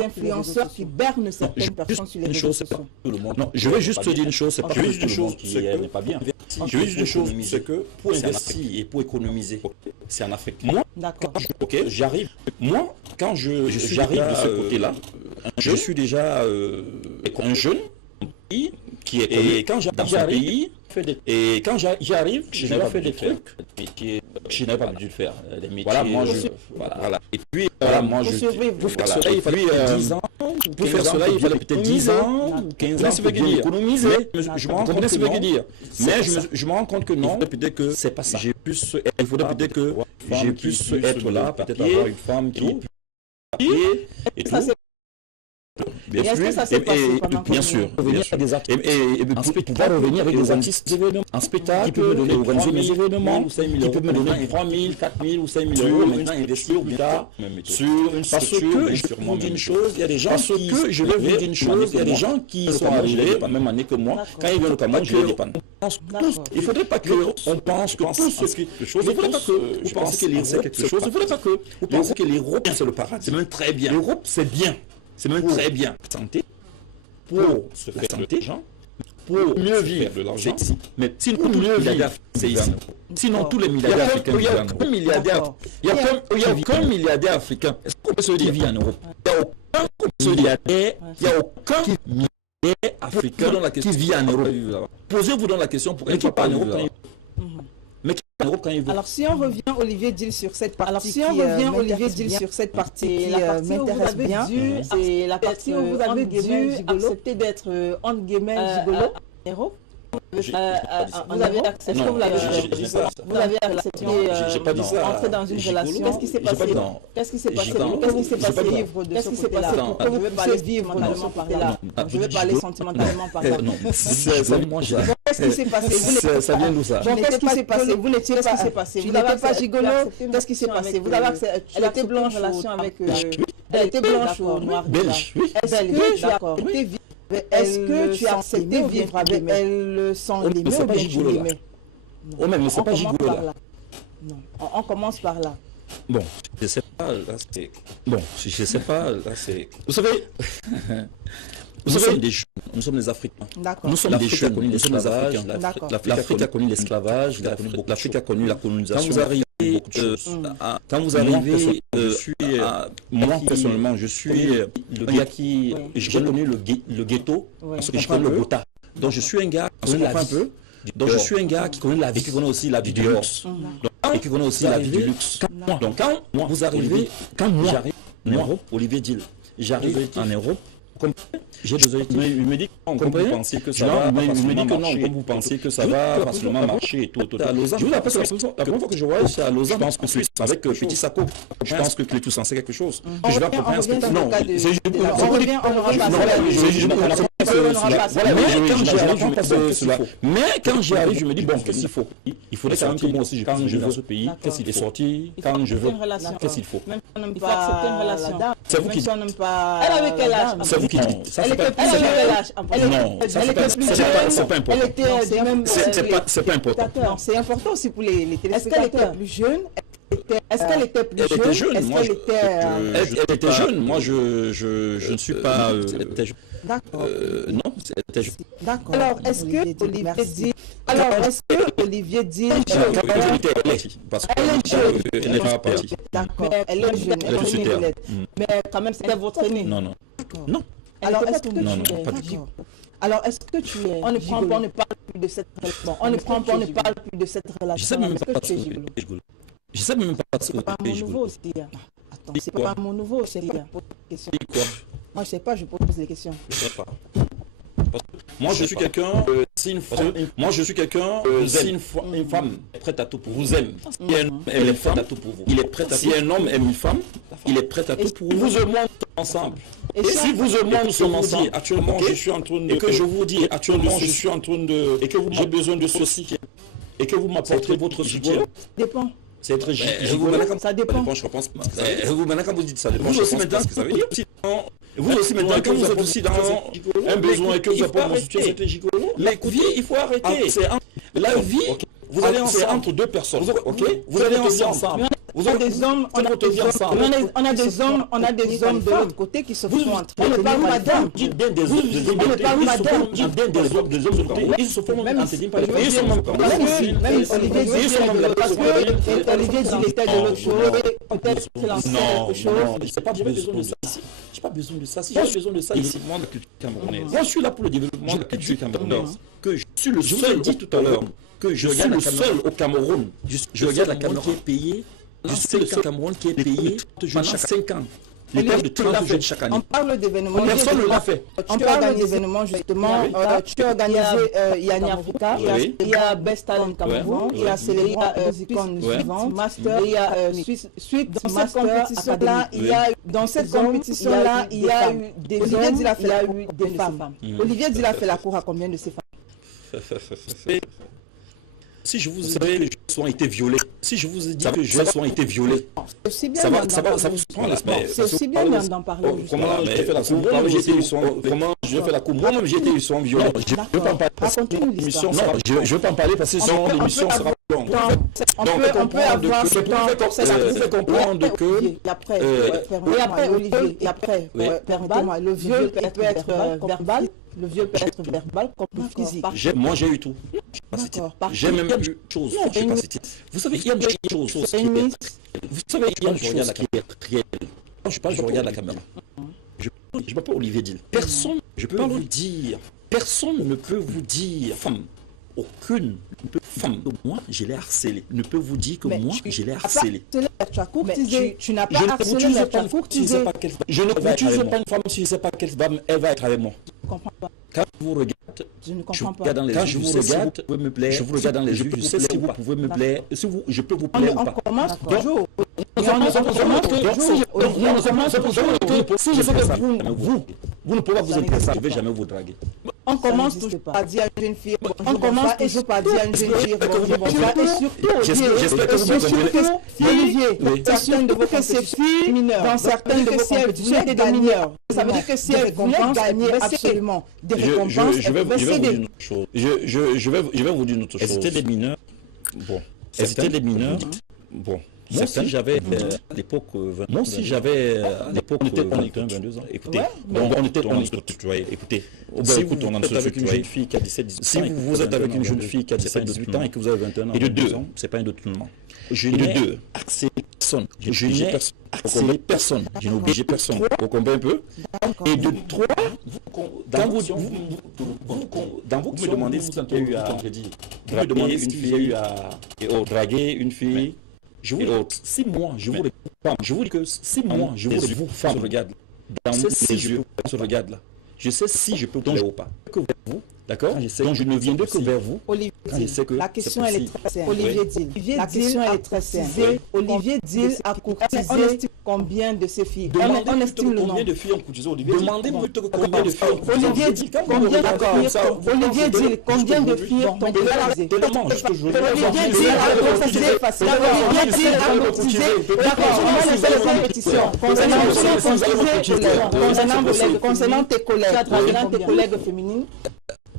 influenceurs qui bernent certaines personnes sur les réseaux sociaux. Non, je vais juste te dire une chose, c'est pas juste une chose qui n'est pas bien. Je vais juste une chose, c'est que pour investir et pour économiser, c'est en Afrique. Moi, j'arrive. Moi, quand j'arrive de ce côté-là, je suis déjà un jeune qui est et quand j'arrive dans ce pays et quand j'arrive je n'avais fait des trucs que je n'avais pas dû le faire des métiers voilà et puis moi pour faire cela il fallait 10 ans pour faire cela il fallait peut-être 10 ans ou 15 ans pour économiser je me rends compte ce que je veux dire mais je me rends compte que non peut-être que c'est pas ça il faudrait peut-être que j'ai pu être là peut-être avoir une femme qui et tout. Bien sûr, pour pouvoir revenir avec des artistes en spectacle, qui peut me donner organiser mes événements, qui peut me donner 3 000, 4 000 ou 5 000 euros, maintenant investir plus tard sur une structure. Je vous dis une chose, il y a des gens qui sont arrivés la même année que moi, quand ils viennent au Cameroun, je les dépanne. Il ne faudrait pas qu'on pense que tout ce quelque chose, il ne faudrait pas que vous pensez que l'Europe c'est quelque chose, il ne faudrait pas que vous pensez que l'Europe c'est le paradis. C'est même très bien. L'Europe c'est bien. C'est même très bien. Santé, pour se faire santé, pour mieux vivre de l'argent. Mais sinon, mieux vivre, c'est ici. Sinon, tous les milliardaires africains vivent en Europe. Il n'y a aucun milliardaire africain. Est-ce qu'on peut se dire vit en Europe? Il n'y a aucun milliardaire africain qui vit en Europe. Posez-vous donc la question pour être pas en Europe. Mais en Europe quand il veut. Alors si on revient Olivier Dil sur cette partie qui m'intéresse bien, c'est la partie où vous avez dû accepter d'être entre guillemets gigolo. vous avez accepté, vous avez accepté entrer dans une relation. Qu'est-ce qui s'est passé? Qu'est-ce qui s'est passé? Qu'est-ce qui s'est passé? Qu'est-ce qui s'est passé? Je ne vais pas aller vivre mentalement par là. Je ne vais pas aller sentimentalement par là. Qu'est-ce qui s'est passé? Ça vient d'où ça? Qu'est-ce qui s'est passé? Vous n'étiez pas. Qu'est-ce qui s'est passé? Vous n'étiez pas gigolo. Qu'est-ce qui s'est passé? Vous avez accepté. Elle était blanche relation avec. Elle était blanche ou noire? Belge. D'accord. Est-ce que tu as accepté vivre avec elle sans l'aimer ou bien tu l'aimais? Oh, même, mais c'est pas gigolo là. Non, on commence par là. Bon, je sais pas, là c'est... Bon, je sais pas, là c'est... Vous savez, nous sommes des Africains. D'accord. Nous sommes des jeunes, nous sommes des Africains. L'Afrique a connu l'esclavage, l'Afrique a connu la colonisation. Quand vous arrivez, moi personnellement, je suis le gars qui... J'ai connu le ghetto, et je connais le Bota. Donc je suis un gars qui connaît la vie. Donc je suis un gars qui connaît la vie, qui connaît aussi la vie du luxe. Et qui connaît aussi la vie du luxe. Donc quand vous arrivez, quand moi j'arrive en Europe, Olivier Dil, j'arrive en Europe, j'ai besoin de... Il me dit non, comme vous pensez que ça va facilement marcher, comme vous pensez que ça va facilement marcher et tout. À Lausanne, je vous rappelle, la première fois que je voyage, c'est à Lausanne, je pense que c'est avec Petit Sako. Je pense que Clétus en sait quelque chose. Je vais accompagner un spectacle. Non, c'est juste... Mais quand j'y arrive, je me dis, bon, qu'est-ce qu'il faut? Il faudrait quand même que moi aussi je quand je veux dans ce pays, qu'est-ce qu'il est sorti, quand je veux, qu'est-ce qu'il faut? Il faut accepter une relation. C'est vous qui dites. Elle avait quel âge? C'est vous qui dites. Elle était plus jeune. Non, c'est pas important. Elle était même. C'est pas important. C'est important aussi pour les téléspectateurs. Est-ce qu'elle était plus jeune? Est-ce qu'elle était plus jeune? Elle était jeune. Moi, je ne suis pas. D'accord. Non, c'était jeune. D'accord. Alors, est-ce que Olivier dit. Parce qu'elle n'est pas partie. D'accord. Elle est jeune. Elle est jeune. Mais quand même, c'était votre aîné. Non. Alors, est-ce que tu es... Alors, est-ce que tu es... On ne parle plus de cette relation. On ne parle plus de cette relation. Je sais même pas ce que tu es gigolo. Je sais même pas ce que tu es gigolo. Attends, c'est pas mon nouveau, c'est pas pour question. Moi, je sais pas, je pose des questions. Je sais pas. Moi, je suis quelqu'un, si une femme, si une femme est prête à tout pour vous, si un homme aime une femme, il est prêt à tout. Si un homme aime une femme, il est prêt à tout pour vous. Vous et moi, nous sommes ensemble. Et si vous et moi, nous sommes ensemble, actuellement, je suis en train de... Et que je vous dis, actuellement, je suis en train de... Et que j'ai besoin de ceci. Et que vous m'apporterez votre soutien. Dépend. C'est être gigolo. Ça dépend. Je repense. Vous, maintenant, quand vous dites ça, vous aussi, maintenant, ce que ça veut dire. Vous aussi, maintenant, quand vous êtes aussi dans un besoin et que vous apportez mon soutien, c'était gigolo. La vie, il faut arrêter. La vie, vous allez ensemble entre deux personnes. Vous allez ensemble. Vous avez des hommes, on a des hommes de l'autre côté qui se font entrer. On ne parle pas d'hommes. Dites bien des hommes de l'autre côté. Dites bien des hommes de l'autre côté. Ils se font même entrer par les femmes. Ils sont même Olivier dit l'état de l'autre chose. Peut-être qu'il en sait quelque chose. Non, j'ai pas besoin de ça. J'ai pas besoin de ça. Si j'ai besoin de ça, ici, moi, la culture camerounaise. Moi, je suis là pour le développement de la culture camerounaise. Que je suis le seul, dit tout à l'heure, que je suis le seul au Cameroun. Je regarde la Cameroun qui est payée. Je suis le seul Cameroun qui est payé pendant 5 ans. Les termes de 30 jeunes chaque année. On parle d'événements. Personne ne l'a fait. On parle d'événements justement. Tu as organisé Yanni Africa, il y a Best Talent Cameroun, il y a Célébra Musicon suivante, Master, il y a Suite dans cette compétition-là, il y a eu des hommes, il y a eu des femmes. Olivier Dil a fait la cour à combien de ces femmes? Si je vous ai dit que les gens ont été violés, si je vous ai dit que les gens ont été violés, ça va vous surprendre, n'est-ce pas? C'est aussi bien d'en parler. Comment j'ai fait la cour? Moi-même j'ai été eu soin violé. Je ne veux pas en parler. L'émission sera longue. Je ne veux pas en parler parce que sinon l'émission sera longue. Donc on peut avoir ce temps pour comprendre que... Et après Olivier, et après le viol peut être verbal. Le vieux peut être verbal comme physique. Moi, j'ai eu tout. J'ai même eu chose. Vous savez, il y a des choses. Vous savez, il y a une chose qui est réelle. Quand je parle, je regarde la caméra. Je m'appelle Olivier Dil. Personne ne peut vous dire, femme, aucune femme, moi, je l'ai harcelé. Ne peut vous dire que moi, je l'ai harcelé. Tu as courtisé. Tu n'as pas harcelé, mais tu as courtisé. Je ne courtise pas une femme si je ne sais pas quelle femme elle va être avec moi. Je comprends pas. Quand vous regardez Je ne comprends pas. Quand je vous regarde, vous pouvez me plaire. Je vous regarde dans les yeux, je sais si vous pouvez me plaire, si je peux vous plaire ou pas. On commence toujours. Si je sais que vous ne pouvez pas vous intéresser, je ne vais jamais vous draguer. On commence toujours par dire à une jeune fille, on commence toujours par dire à une jeune fille, et surtout, Olivier, certaines de vos conceptions mineures, dans certaines de vos compétitions étaient des mineurs. Ça veut dire que si elles voulaient gagner absolument des récompenses, je vais vous dire une autre chose. Je vais vous dire une autre chose. C'était des mineurs. Bon. C'était des mineurs. Bon. Moi aussi j'avais à l'époque 21, 22 ans. Écoutez, on était tutoyés. Écoutez, si vous êtes avec une jeune fille qui a 17, 18 ans, si vous êtes avec une jeune fille qui a 17, 18 ans et que vous avez 21 ans, et de 2 ans, c'est pas un détournement. Je n'ai accès personne. Je n'ai accès personne. Je n'ai obligé personne. Vous comprenez un peu? Et de 3, dans vous me demandez ce qu'il y a eu à draguer une fille et draguer une fille. Je vous dis, si moi, je vous dis que si moi, je vous femme, regarde dans les yeux, se regarde là, je sais si je peux tomber ou pas. Que vous, d'accord? Donc je ne viendrai que vers vous. Olivier, la question elle est très simple. Olivier dit, la question elle est très simple. Olivier dit à courtiser combien de ces filles? On estime le nombre. Combien de filles ont courtisé Olivier? Demandez plutôt combien de filles ont courtisé. Olivier dit combien de filles? Olivier dit combien de filles ont courtisé? Olivier dit à courtiser. Olivier dit à courtiser. D'accord, on va laisser les compétitions. Concernant tes collègues féminines.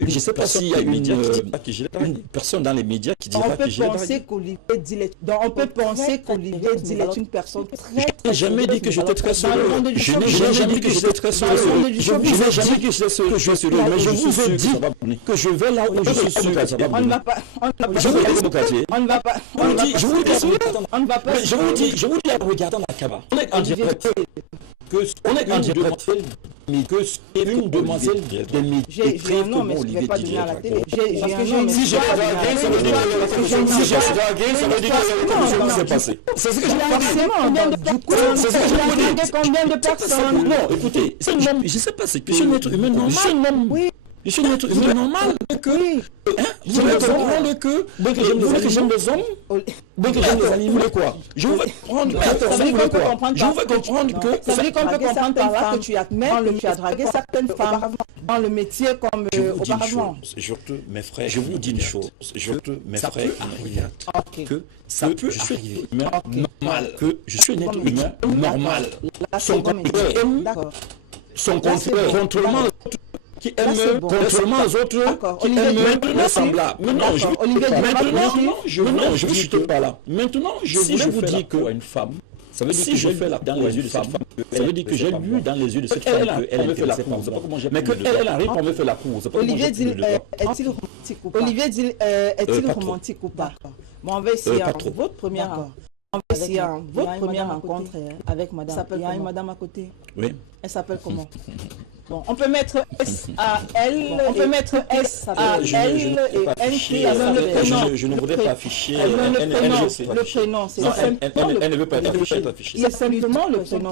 Je ne sais pas s'il y a une personne dans les médias qui dira que j'ai dragué. On peut penser qu'Olivier Dil est une personne très... Je n'ai jamais dit que j'étais très sérieux. Je n'ai jamais dit que j'étais très sérieux. Je n'ai jamais dit que j'étais sérieux. Mais je vous ai dit que je vais là où je suis sûr. On ne va pas... Je vous dis, on ne va pas... je vous dis, regardant la caméra. On est en direct. On est en direct. Que une demoiselle de midi. J'ai un nom, mais je ne vais pas donner à la télé. Si j'ai dragué, ça veut dire que s'est passé. C'est ce que je veux dire. Du coup, combien de personnes? Non, écoutez, je ne sais pas, c'est que je suis un être humain normal. Oui. Je suis un être humain normal. Vous voulez comprendre que j'aime les hommes, que j'aime les animaux, quoi. Je veux comprendre que ça veut dire qu'on peut comprendre par là que tu admets que tu as dragué certaines femmes dans le métier comme auparavant. Mes frères, je vous dis une chose. Mes frères, que ça peut arriver. Normal. Que je suis un être humain normal. Son contrairement qui aiment contrairement aux autres qui aiment les semblables. Maintenant, je vous chute pas là. Maintenant, je vous dis que une femme, ça veut dire que je fais dans les yeux de cette femme, ça veut dire que j'ai lu dans les yeux de cette femme qu'elle me fait la cour. Mais qu'elle arrive pour me faire la cour. Olivier dit, est-il romantique ou pas? Olivier dit, est-il romantique ou pas? Bon, on va essayer votre première rencontre avec madame. Il y a une madame à côté. Oui. Elle s'appelle comment? Bon, on peut mettre S-A-L, on peut mettre S-A-L et N-T. Je ne voudrais pas afficher le prénom. Elle ne veut pas être affichée. Il y a simplement le prénom.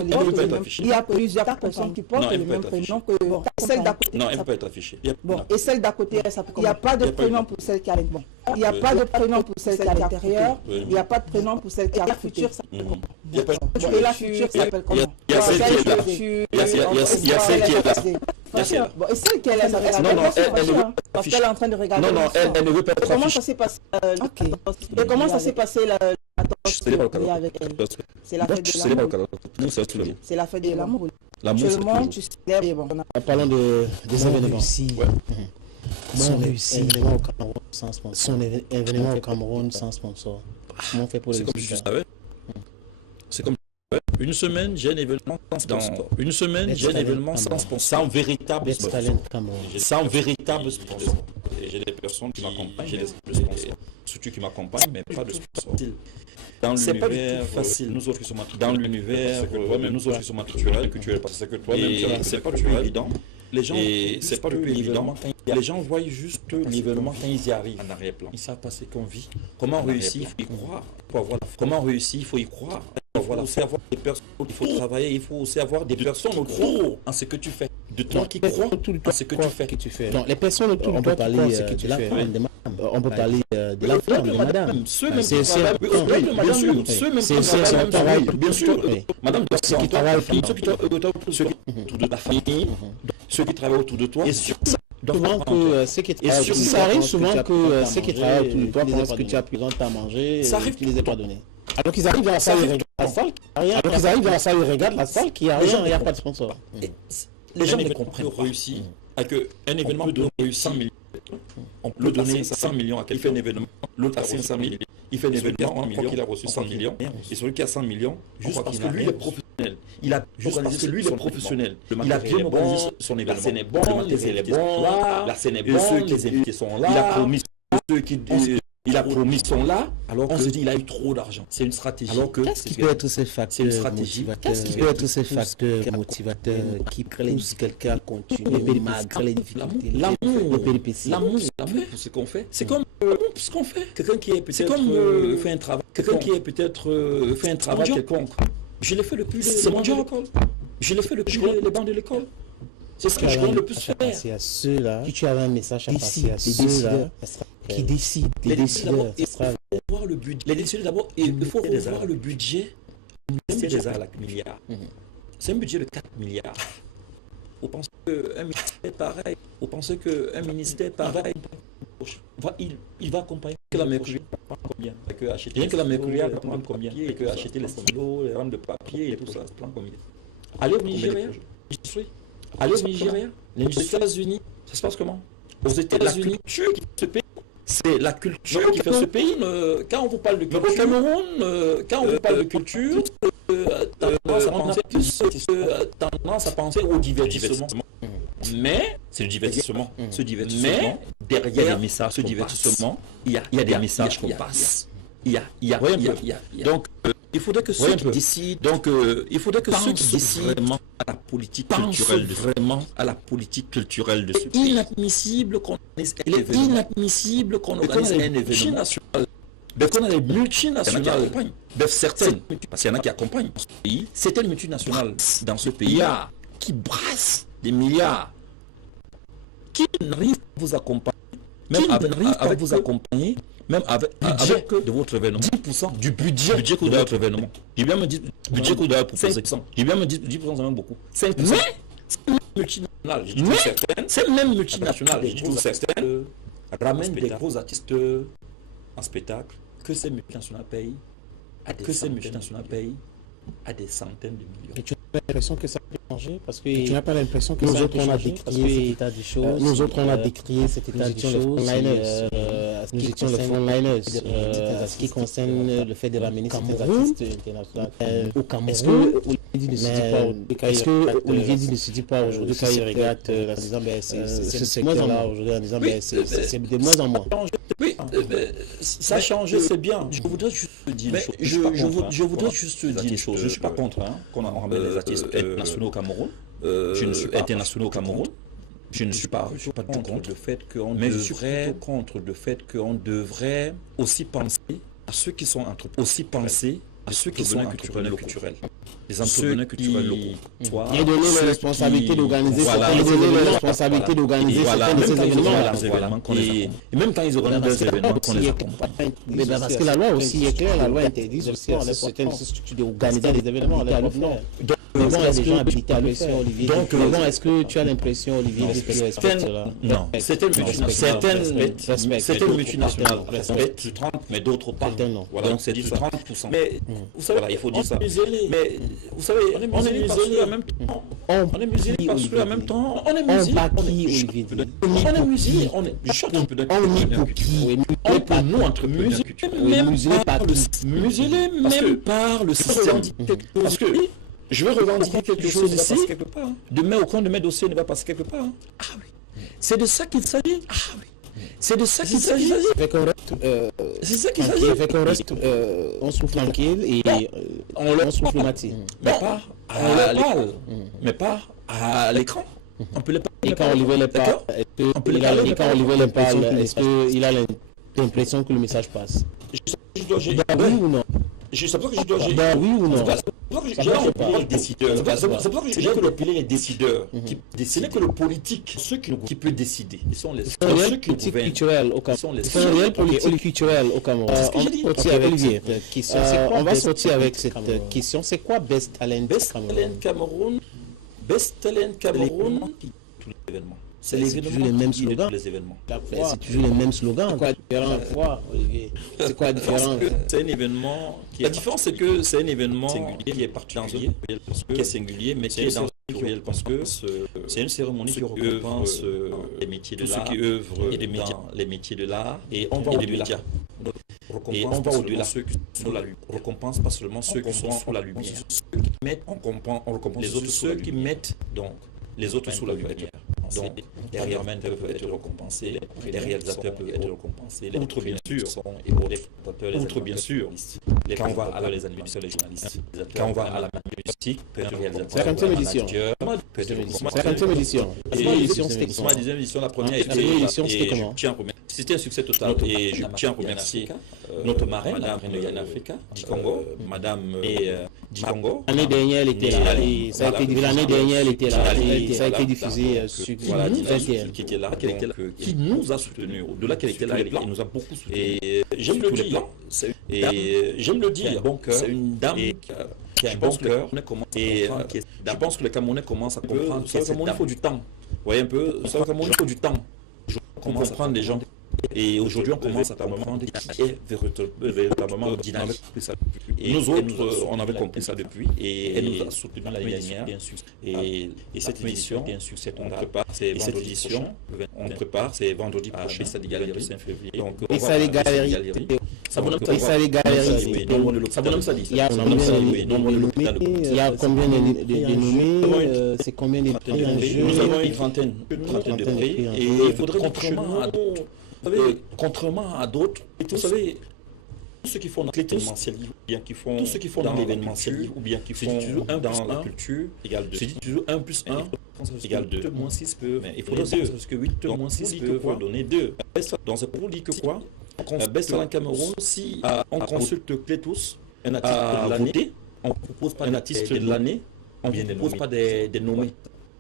Il y a plusieurs personnes qui portent le même prénom que celle d'à côté. Non, elle ne peut pas être affichée. Bon, et celle d'à côté, elle s'appelle comment? Il n'y a pas de prénom pour celle qui a bon. Il n'y a pas de prénom pour celle qui est à l'intérieur. Il n'y a pas de prénom pour celle qui est à la future. Et la future s'appelle comment? Il y a celle qui est là. Il y a celle qui est là. Bon, et celle qui est là, ça va être parce qu'elle est en train de regarder. Non, elle ne veut pas être affichée. Comment ça s'est passé? Et comment ça s'est passé avec elle? C'est la fête de l'amour. C'est la fête de l'amour. Seulement, tu sais, bon. En parlant des événements. Son événement au Cameroun sans sponsor. Comment on fait pour les résultats? C'est comme une semaine, j'ai un événement sans sponsor. Une semaine, j'ai un événement sans sponsor. Sans véritable sponsor. Sans véritable sponsor. J'ai des personnes qui m'accompagnent, j'ai des structures qui m'accompagnent, mais pas de sponsor. Dans l'univers facile, nous autres qui sommes dans l'univers, nous autres qui sommes culturels, parce que toi-même, c'est pas toujours évident. Les gens, c'est pas le plus évident. Les gens voient juste l'événement quand ils y arrivent en arrière-plan. Ils savent pas ce qu'on vit. Comment réussir, il faut y croire. Comment réussir, il faut y croire. Il faut aussi avoir des personnes, il faut travailler, il faut aussi avoir des personnes au gros en ce que tu fais. de toi qui croient à ce que tu fais. Donc, les personnes autour de toi qui croient à ce que tu fais. On peut parler de la femme, de madame. Ceux même qui travaillent, bien sûr, madame, ceux qui travaillent autour de ta famille, ceux qui travaillent autour de toi, et sur ça. Souvent que ça arrive souvent que ceux qui travaillent autour de toi pensent que tu as plus à manger, tu ne les as pas donnés. Alors qu'ils arrivent dans la salle, ils regardent la salle, qu'il n'y a rien, il n'y a pas de sponsor. Les gens ne comprennent pas réussi à qu'un événement peut donner 100 millions. On peut donner 100 millions à quelqu'un. Il fait un événement, l'autre a 500 millions. Il fait un événement, on croit qu'il a reçu 100 millions. Et celui qui a 100 millions, juste parce que lui est professionnel. Il a bien organisé son événement. La scène est bonne, les élèves sont là, la scène est bonne, les invités sont là. Il a promis ceux qui sont là, alors qu'on se dit il a eu trop d'argent. C'est une stratégie. Alors que qu'est-ce qui peut être ces facteurs motivateurs qui poussent quelqu'un à continuer malgré les difficultés? L'amour pour ce qu'on fait. C'est comme ce qu'on fait. Quelqu'un qui est peut-être fait un travail. Quelqu'un qui est peut-être fait un travail quelconque. Je l'ai fait depuis les bancs de l'école. Je l'ai fait depuis les bancs de l'école. C'est ce que je connais le plus faire. C'est à ceux-là qui tu avais un message à passer à ceux-là qui décident. Les décideurs. Il faut voir le budget. Les décideurs d'abord, il faut voir le budget du ministère des Arts à milliards. C'est un budget de 4 milliards. Vous pensez qu'un ministère pareil, il va accompagner que la Mercury combien? Rien que la Mercury va prendre combien? Et que acheter les stylos, les rames de papier et tout ça, ça prend combien? Allez au Nigeria. Allez au Nigeria, aux États-Unis, ça se passe comment? Aux États-Unis, c'est la culture qui fait ce pays. Quand on vous parle de culture, au Cameroun, quand on vous parle de culture, tendance à penser au divertissement. Mais c'est le divertissement. Mais derrière ce divertissement, il y a des messages qu'on passe. Donc, il faudrait que ceux qui décident, vraiment à la politique culturelle de ce pays. Il est inadmissible qu'on organise un événement national. Qu'on a des multinationales, certaines, parce qu'il y en a qui accompagnent ce pays, certaines multinationales dans ce pays qui brassent des milliards, qui n'arrivent pas à vous accompagner, même avec de votre événement, 10% du budget de votre événement. J'ai bien me dit budget pour 5%. J'ai bien me dit 10%, c'est même beaucoup. 5%. Mais c'est même multinational. Je dis certaines ramènent des gros artistes en spectacle que ces multinationales payent à des centaines de millions. Et tu as l'impression que ça peut changer parce que tu n'as pas l'impression que nous autres on a décrié cet état des choses. Nous autres on a décrié cet état des choses. Nous étions les frontliners. Ce qui concerne le fait de ramener certains artistes internationaux au Cameroun. Est-ce que Olivier ne se dit pas aujourd'hui quand il regarde en disant c'est moins en moins aujourd'hui en disant c'est de moins en moins. Oui, ça a changé, c'est bien. Je voudrais juste dire une chose. Je ne suis pas contre qu'on ramène les artistes internationaux au Cameroun. Je ne suis pas international au Cameroun. Je ne suis pas du tout contre le fait qu'on devrait, aussi penser à ceux qui sont culturels. Les entrepreneurs culturels locaux. Et donner la responsabilité d'organiser certains événements. Et même quand ils organisent des événements, qu'on les accompagne. Mais parce que la loi aussi est claire, la loi interdit aussi à certaines structures d'organiser des événements. Mais bon, est-ce que habilité à le faire, Olivier? Donc, bon, est-ce que tu as l'impression, Olivier, que tu respectes cela? Non, certaines multinationales respectent du 30, mais d'autres pas. Voilà, donc c'est du 30%. Mais vous savez, il faut dire ça. Mais vous savez, on est muselé en même temps. On est muselé parce qu'en même temps, on est muselé. On est muselé. On est pour nous entre muselés, même par le système. Parce que je veux revendiquer quelque chose ici. Demain, au compte de mes dossiers ne va passer quelque part. Ah oui. C'est de ça qu'il s'agit. Ah oui. C'est de ça qu'il s'agit. C'est ça qu'il s'agit. Fait qu'on reste, on souffle tranquille et on souffle matin. Mais pas à l'écran. On peut les parler. Et quand Olivier les parle, est-ce qu'il a l'impression que le message passe? Oui ou non? C'est pour ça que je dois... oui ou non? C'est pour ça que j'ai appelé les décideurs. C'est pour ça que j'ai appelé les décideurs. Ce n'est que le politique, ceux qui peuvent décider. Ils sont ceux qui politique culturelle au Cameroun. C'est une réelle politique culturelle au Cameroun. On va sortir avec cette question. C'est quoi Best Talent Cameroun? Best Talent Cameroun, tous les événements. C'est toujours les mêmes slogans. Les événements. C'est toujours les mêmes slogans. C'est quoi la différence, Olivier? C'est quoi la différence? C'est un événement qui... La différence, c'est que c'est un événement qui est particulier, qui est singulier, mais qui est dans le pluriel, parce que c'est une cérémonie qui récompense les métiers de l'art, ceux qui œuvrent dans les métiers de l'art, et on va au-delà. Et on va au-delà ceux qui sont sous la lumière. On récompense pas seulement ceux qui sont sous la lumière. Ceux qui mettent, on récompense les autres, ceux qui mettent donc les autres sous la lumière. Donc, les réalisateurs peuvent être récompensés, les réalisateurs peuvent être récompensés, outre bien sûr, outre bien sûr, quand on va à les animateurs, les journalistes, quand on va à la musique, peut être réalisateur, 50e édition. 50e édition. Ma deuxième édition, la première était comment? C'était un succès total et je tiens à remercier notre marraine, Madame Yann Africa, Dikongo, Madame Dikongo. L'année dernière, elle était là. L'année dernière, elle était là. Ça a été diffusé sur voilà, qui était là, qui nous a soutenus. Au-delà qu'elle était là, elle nous a beaucoup soutenus. Et j'aime le dire, c'est une dame qui a un bon cœur. Et je pense que les Camerounais commencent à comprendre que c'est il faut du temps. Vous voyez un peu, ça, Cameroun, il faut du temps. On comprend les gens. Et aujourd'hui, on commence à comprendre qui est véritablement dynamique. Et nous autres, on avait compris ça depuis. Et elle nous a soutenus l'année dernière. Et cette édition, on prépare, c'est vendredi prochain. On prépare, c'est vendredi prochain, c'est des galeries de Saint-Février. Donc, et ça, les galeries. Il y a combien de dénommés? C'est combien de prix en jeu? Nous avons une trentaine de prix. Et il faudrait contrairement à d'autres, vous savez, tous ceux qui font dans l'événementiel, tous ceux qui font dans l'événementiel, ou bien qui font dans la culture, c'est toujours 1 plus 1 égale 2. 8 moins 6 peut, mais il faudrait 2, parce que 8 moins 6 peut donner 2. Donc c'est pour dire que quoi? Best Talent Cameroun, si on consulte Clétus, un artiste de l'année, on ne propose pas un artiste de l'année, on ne propose pas des nommés,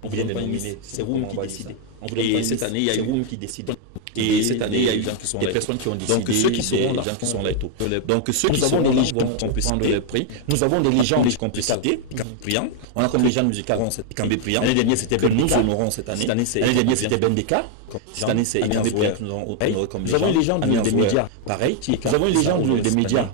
on vient de nominer, c'est vous qui décidez. Et cette année, il y a eu Room qui décide. Et cette année, il y a eu des personnes qui ont décidé. Donc ceux qui seront là, qui sont là et tout. Donc ceux qui seront des légendes qu'on peut prendre le prix. Nous avons des légendes qu'on peut citer. Priant. On a comme légende musicale Kambé Priant. L'année dernière, c'était Ben. Nous honorons cette année. L'année dernière, c'était Ben Deka. Cette année, c'est Kambé Priant. Nous avons une légende des médias. Pareil. Nous avons une légende des médias.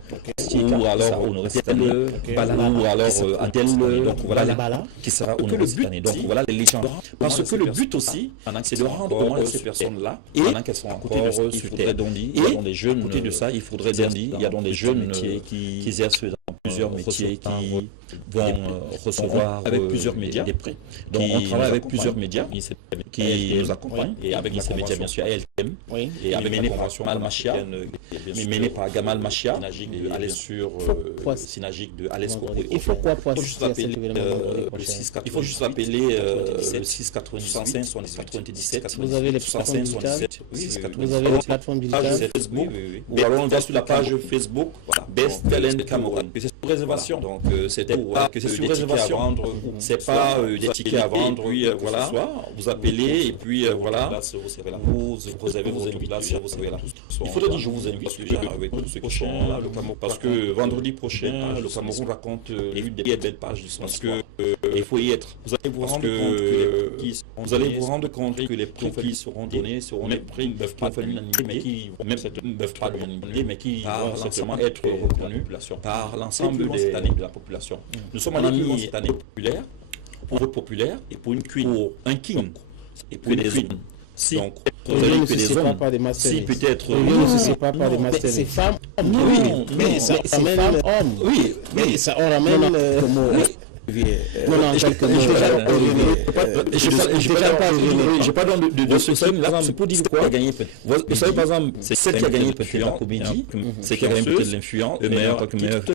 Ou alors honoré cette année. Ou alors Adèle. Donc voilà. Qui sera honoré cette année. Donc voilà les légendes. Parce que le but aussi, c'est de rendre hommage à ces personnes-là. Et sont encore il faudrait donc dire, il y a dans des jeunes, à côté de ça, il faudrait dire, il y a dans des jeunes qui exercent dans plusieurs métiers, qui vont recevoir avec plusieurs médias des prix. Donc on travaille avec plusieurs médias qui nous accompagnent, et avec ces médias bien sûr ALTM, et avec mené par Gamal Machia, mené par Gamal Machia, aller sur Synagique de Alex Corée. Il faut quoi pour assister à cet événement? Il faut juste appeler le 695 77. Vous avez les plateformes digitales? Vous avez les plateformes digitales? Facebook, ou alors on va sur la page Facebook, Best Talent Cameroun. C'est sur réservation, donc c'était pas que c'est sur réservation à vendre, c'est pas des tickets à vendre, puis voilà, vous appelez et puis voilà, vous réservez vos invitations, vous serez là. Il faudrait dire je vous invite déjà avec tous ceux qui sont là, parce que vendredi prochain, le Cameroun raconte des belles pages, parce que il faut y être. Vous allez vous rendre compte que les prix qui seront donnés seront des prix qui ne peuvent pas faire l'unanimité, mais qui ne peuvent pas l'unanimité, mais qui vont simplement être reconnus par l'ensemble de la population. Nous sommes en année cette année populaire, pour votre populaire et pour une queen, pour un king et pour des zones. Si donc vous avez que des hommes, si peut-être ne se sépare pas des masters. C'est femmes, oui, mais ça amène hommes. Oui, mais ça on ramène je pas de ce film là, c'est pour dire quoi gagner. Vous savez par exemple, c'est celle qui a gagné peut-être en comédie, c'est qui a gagné peut-être l'influence, le meilleur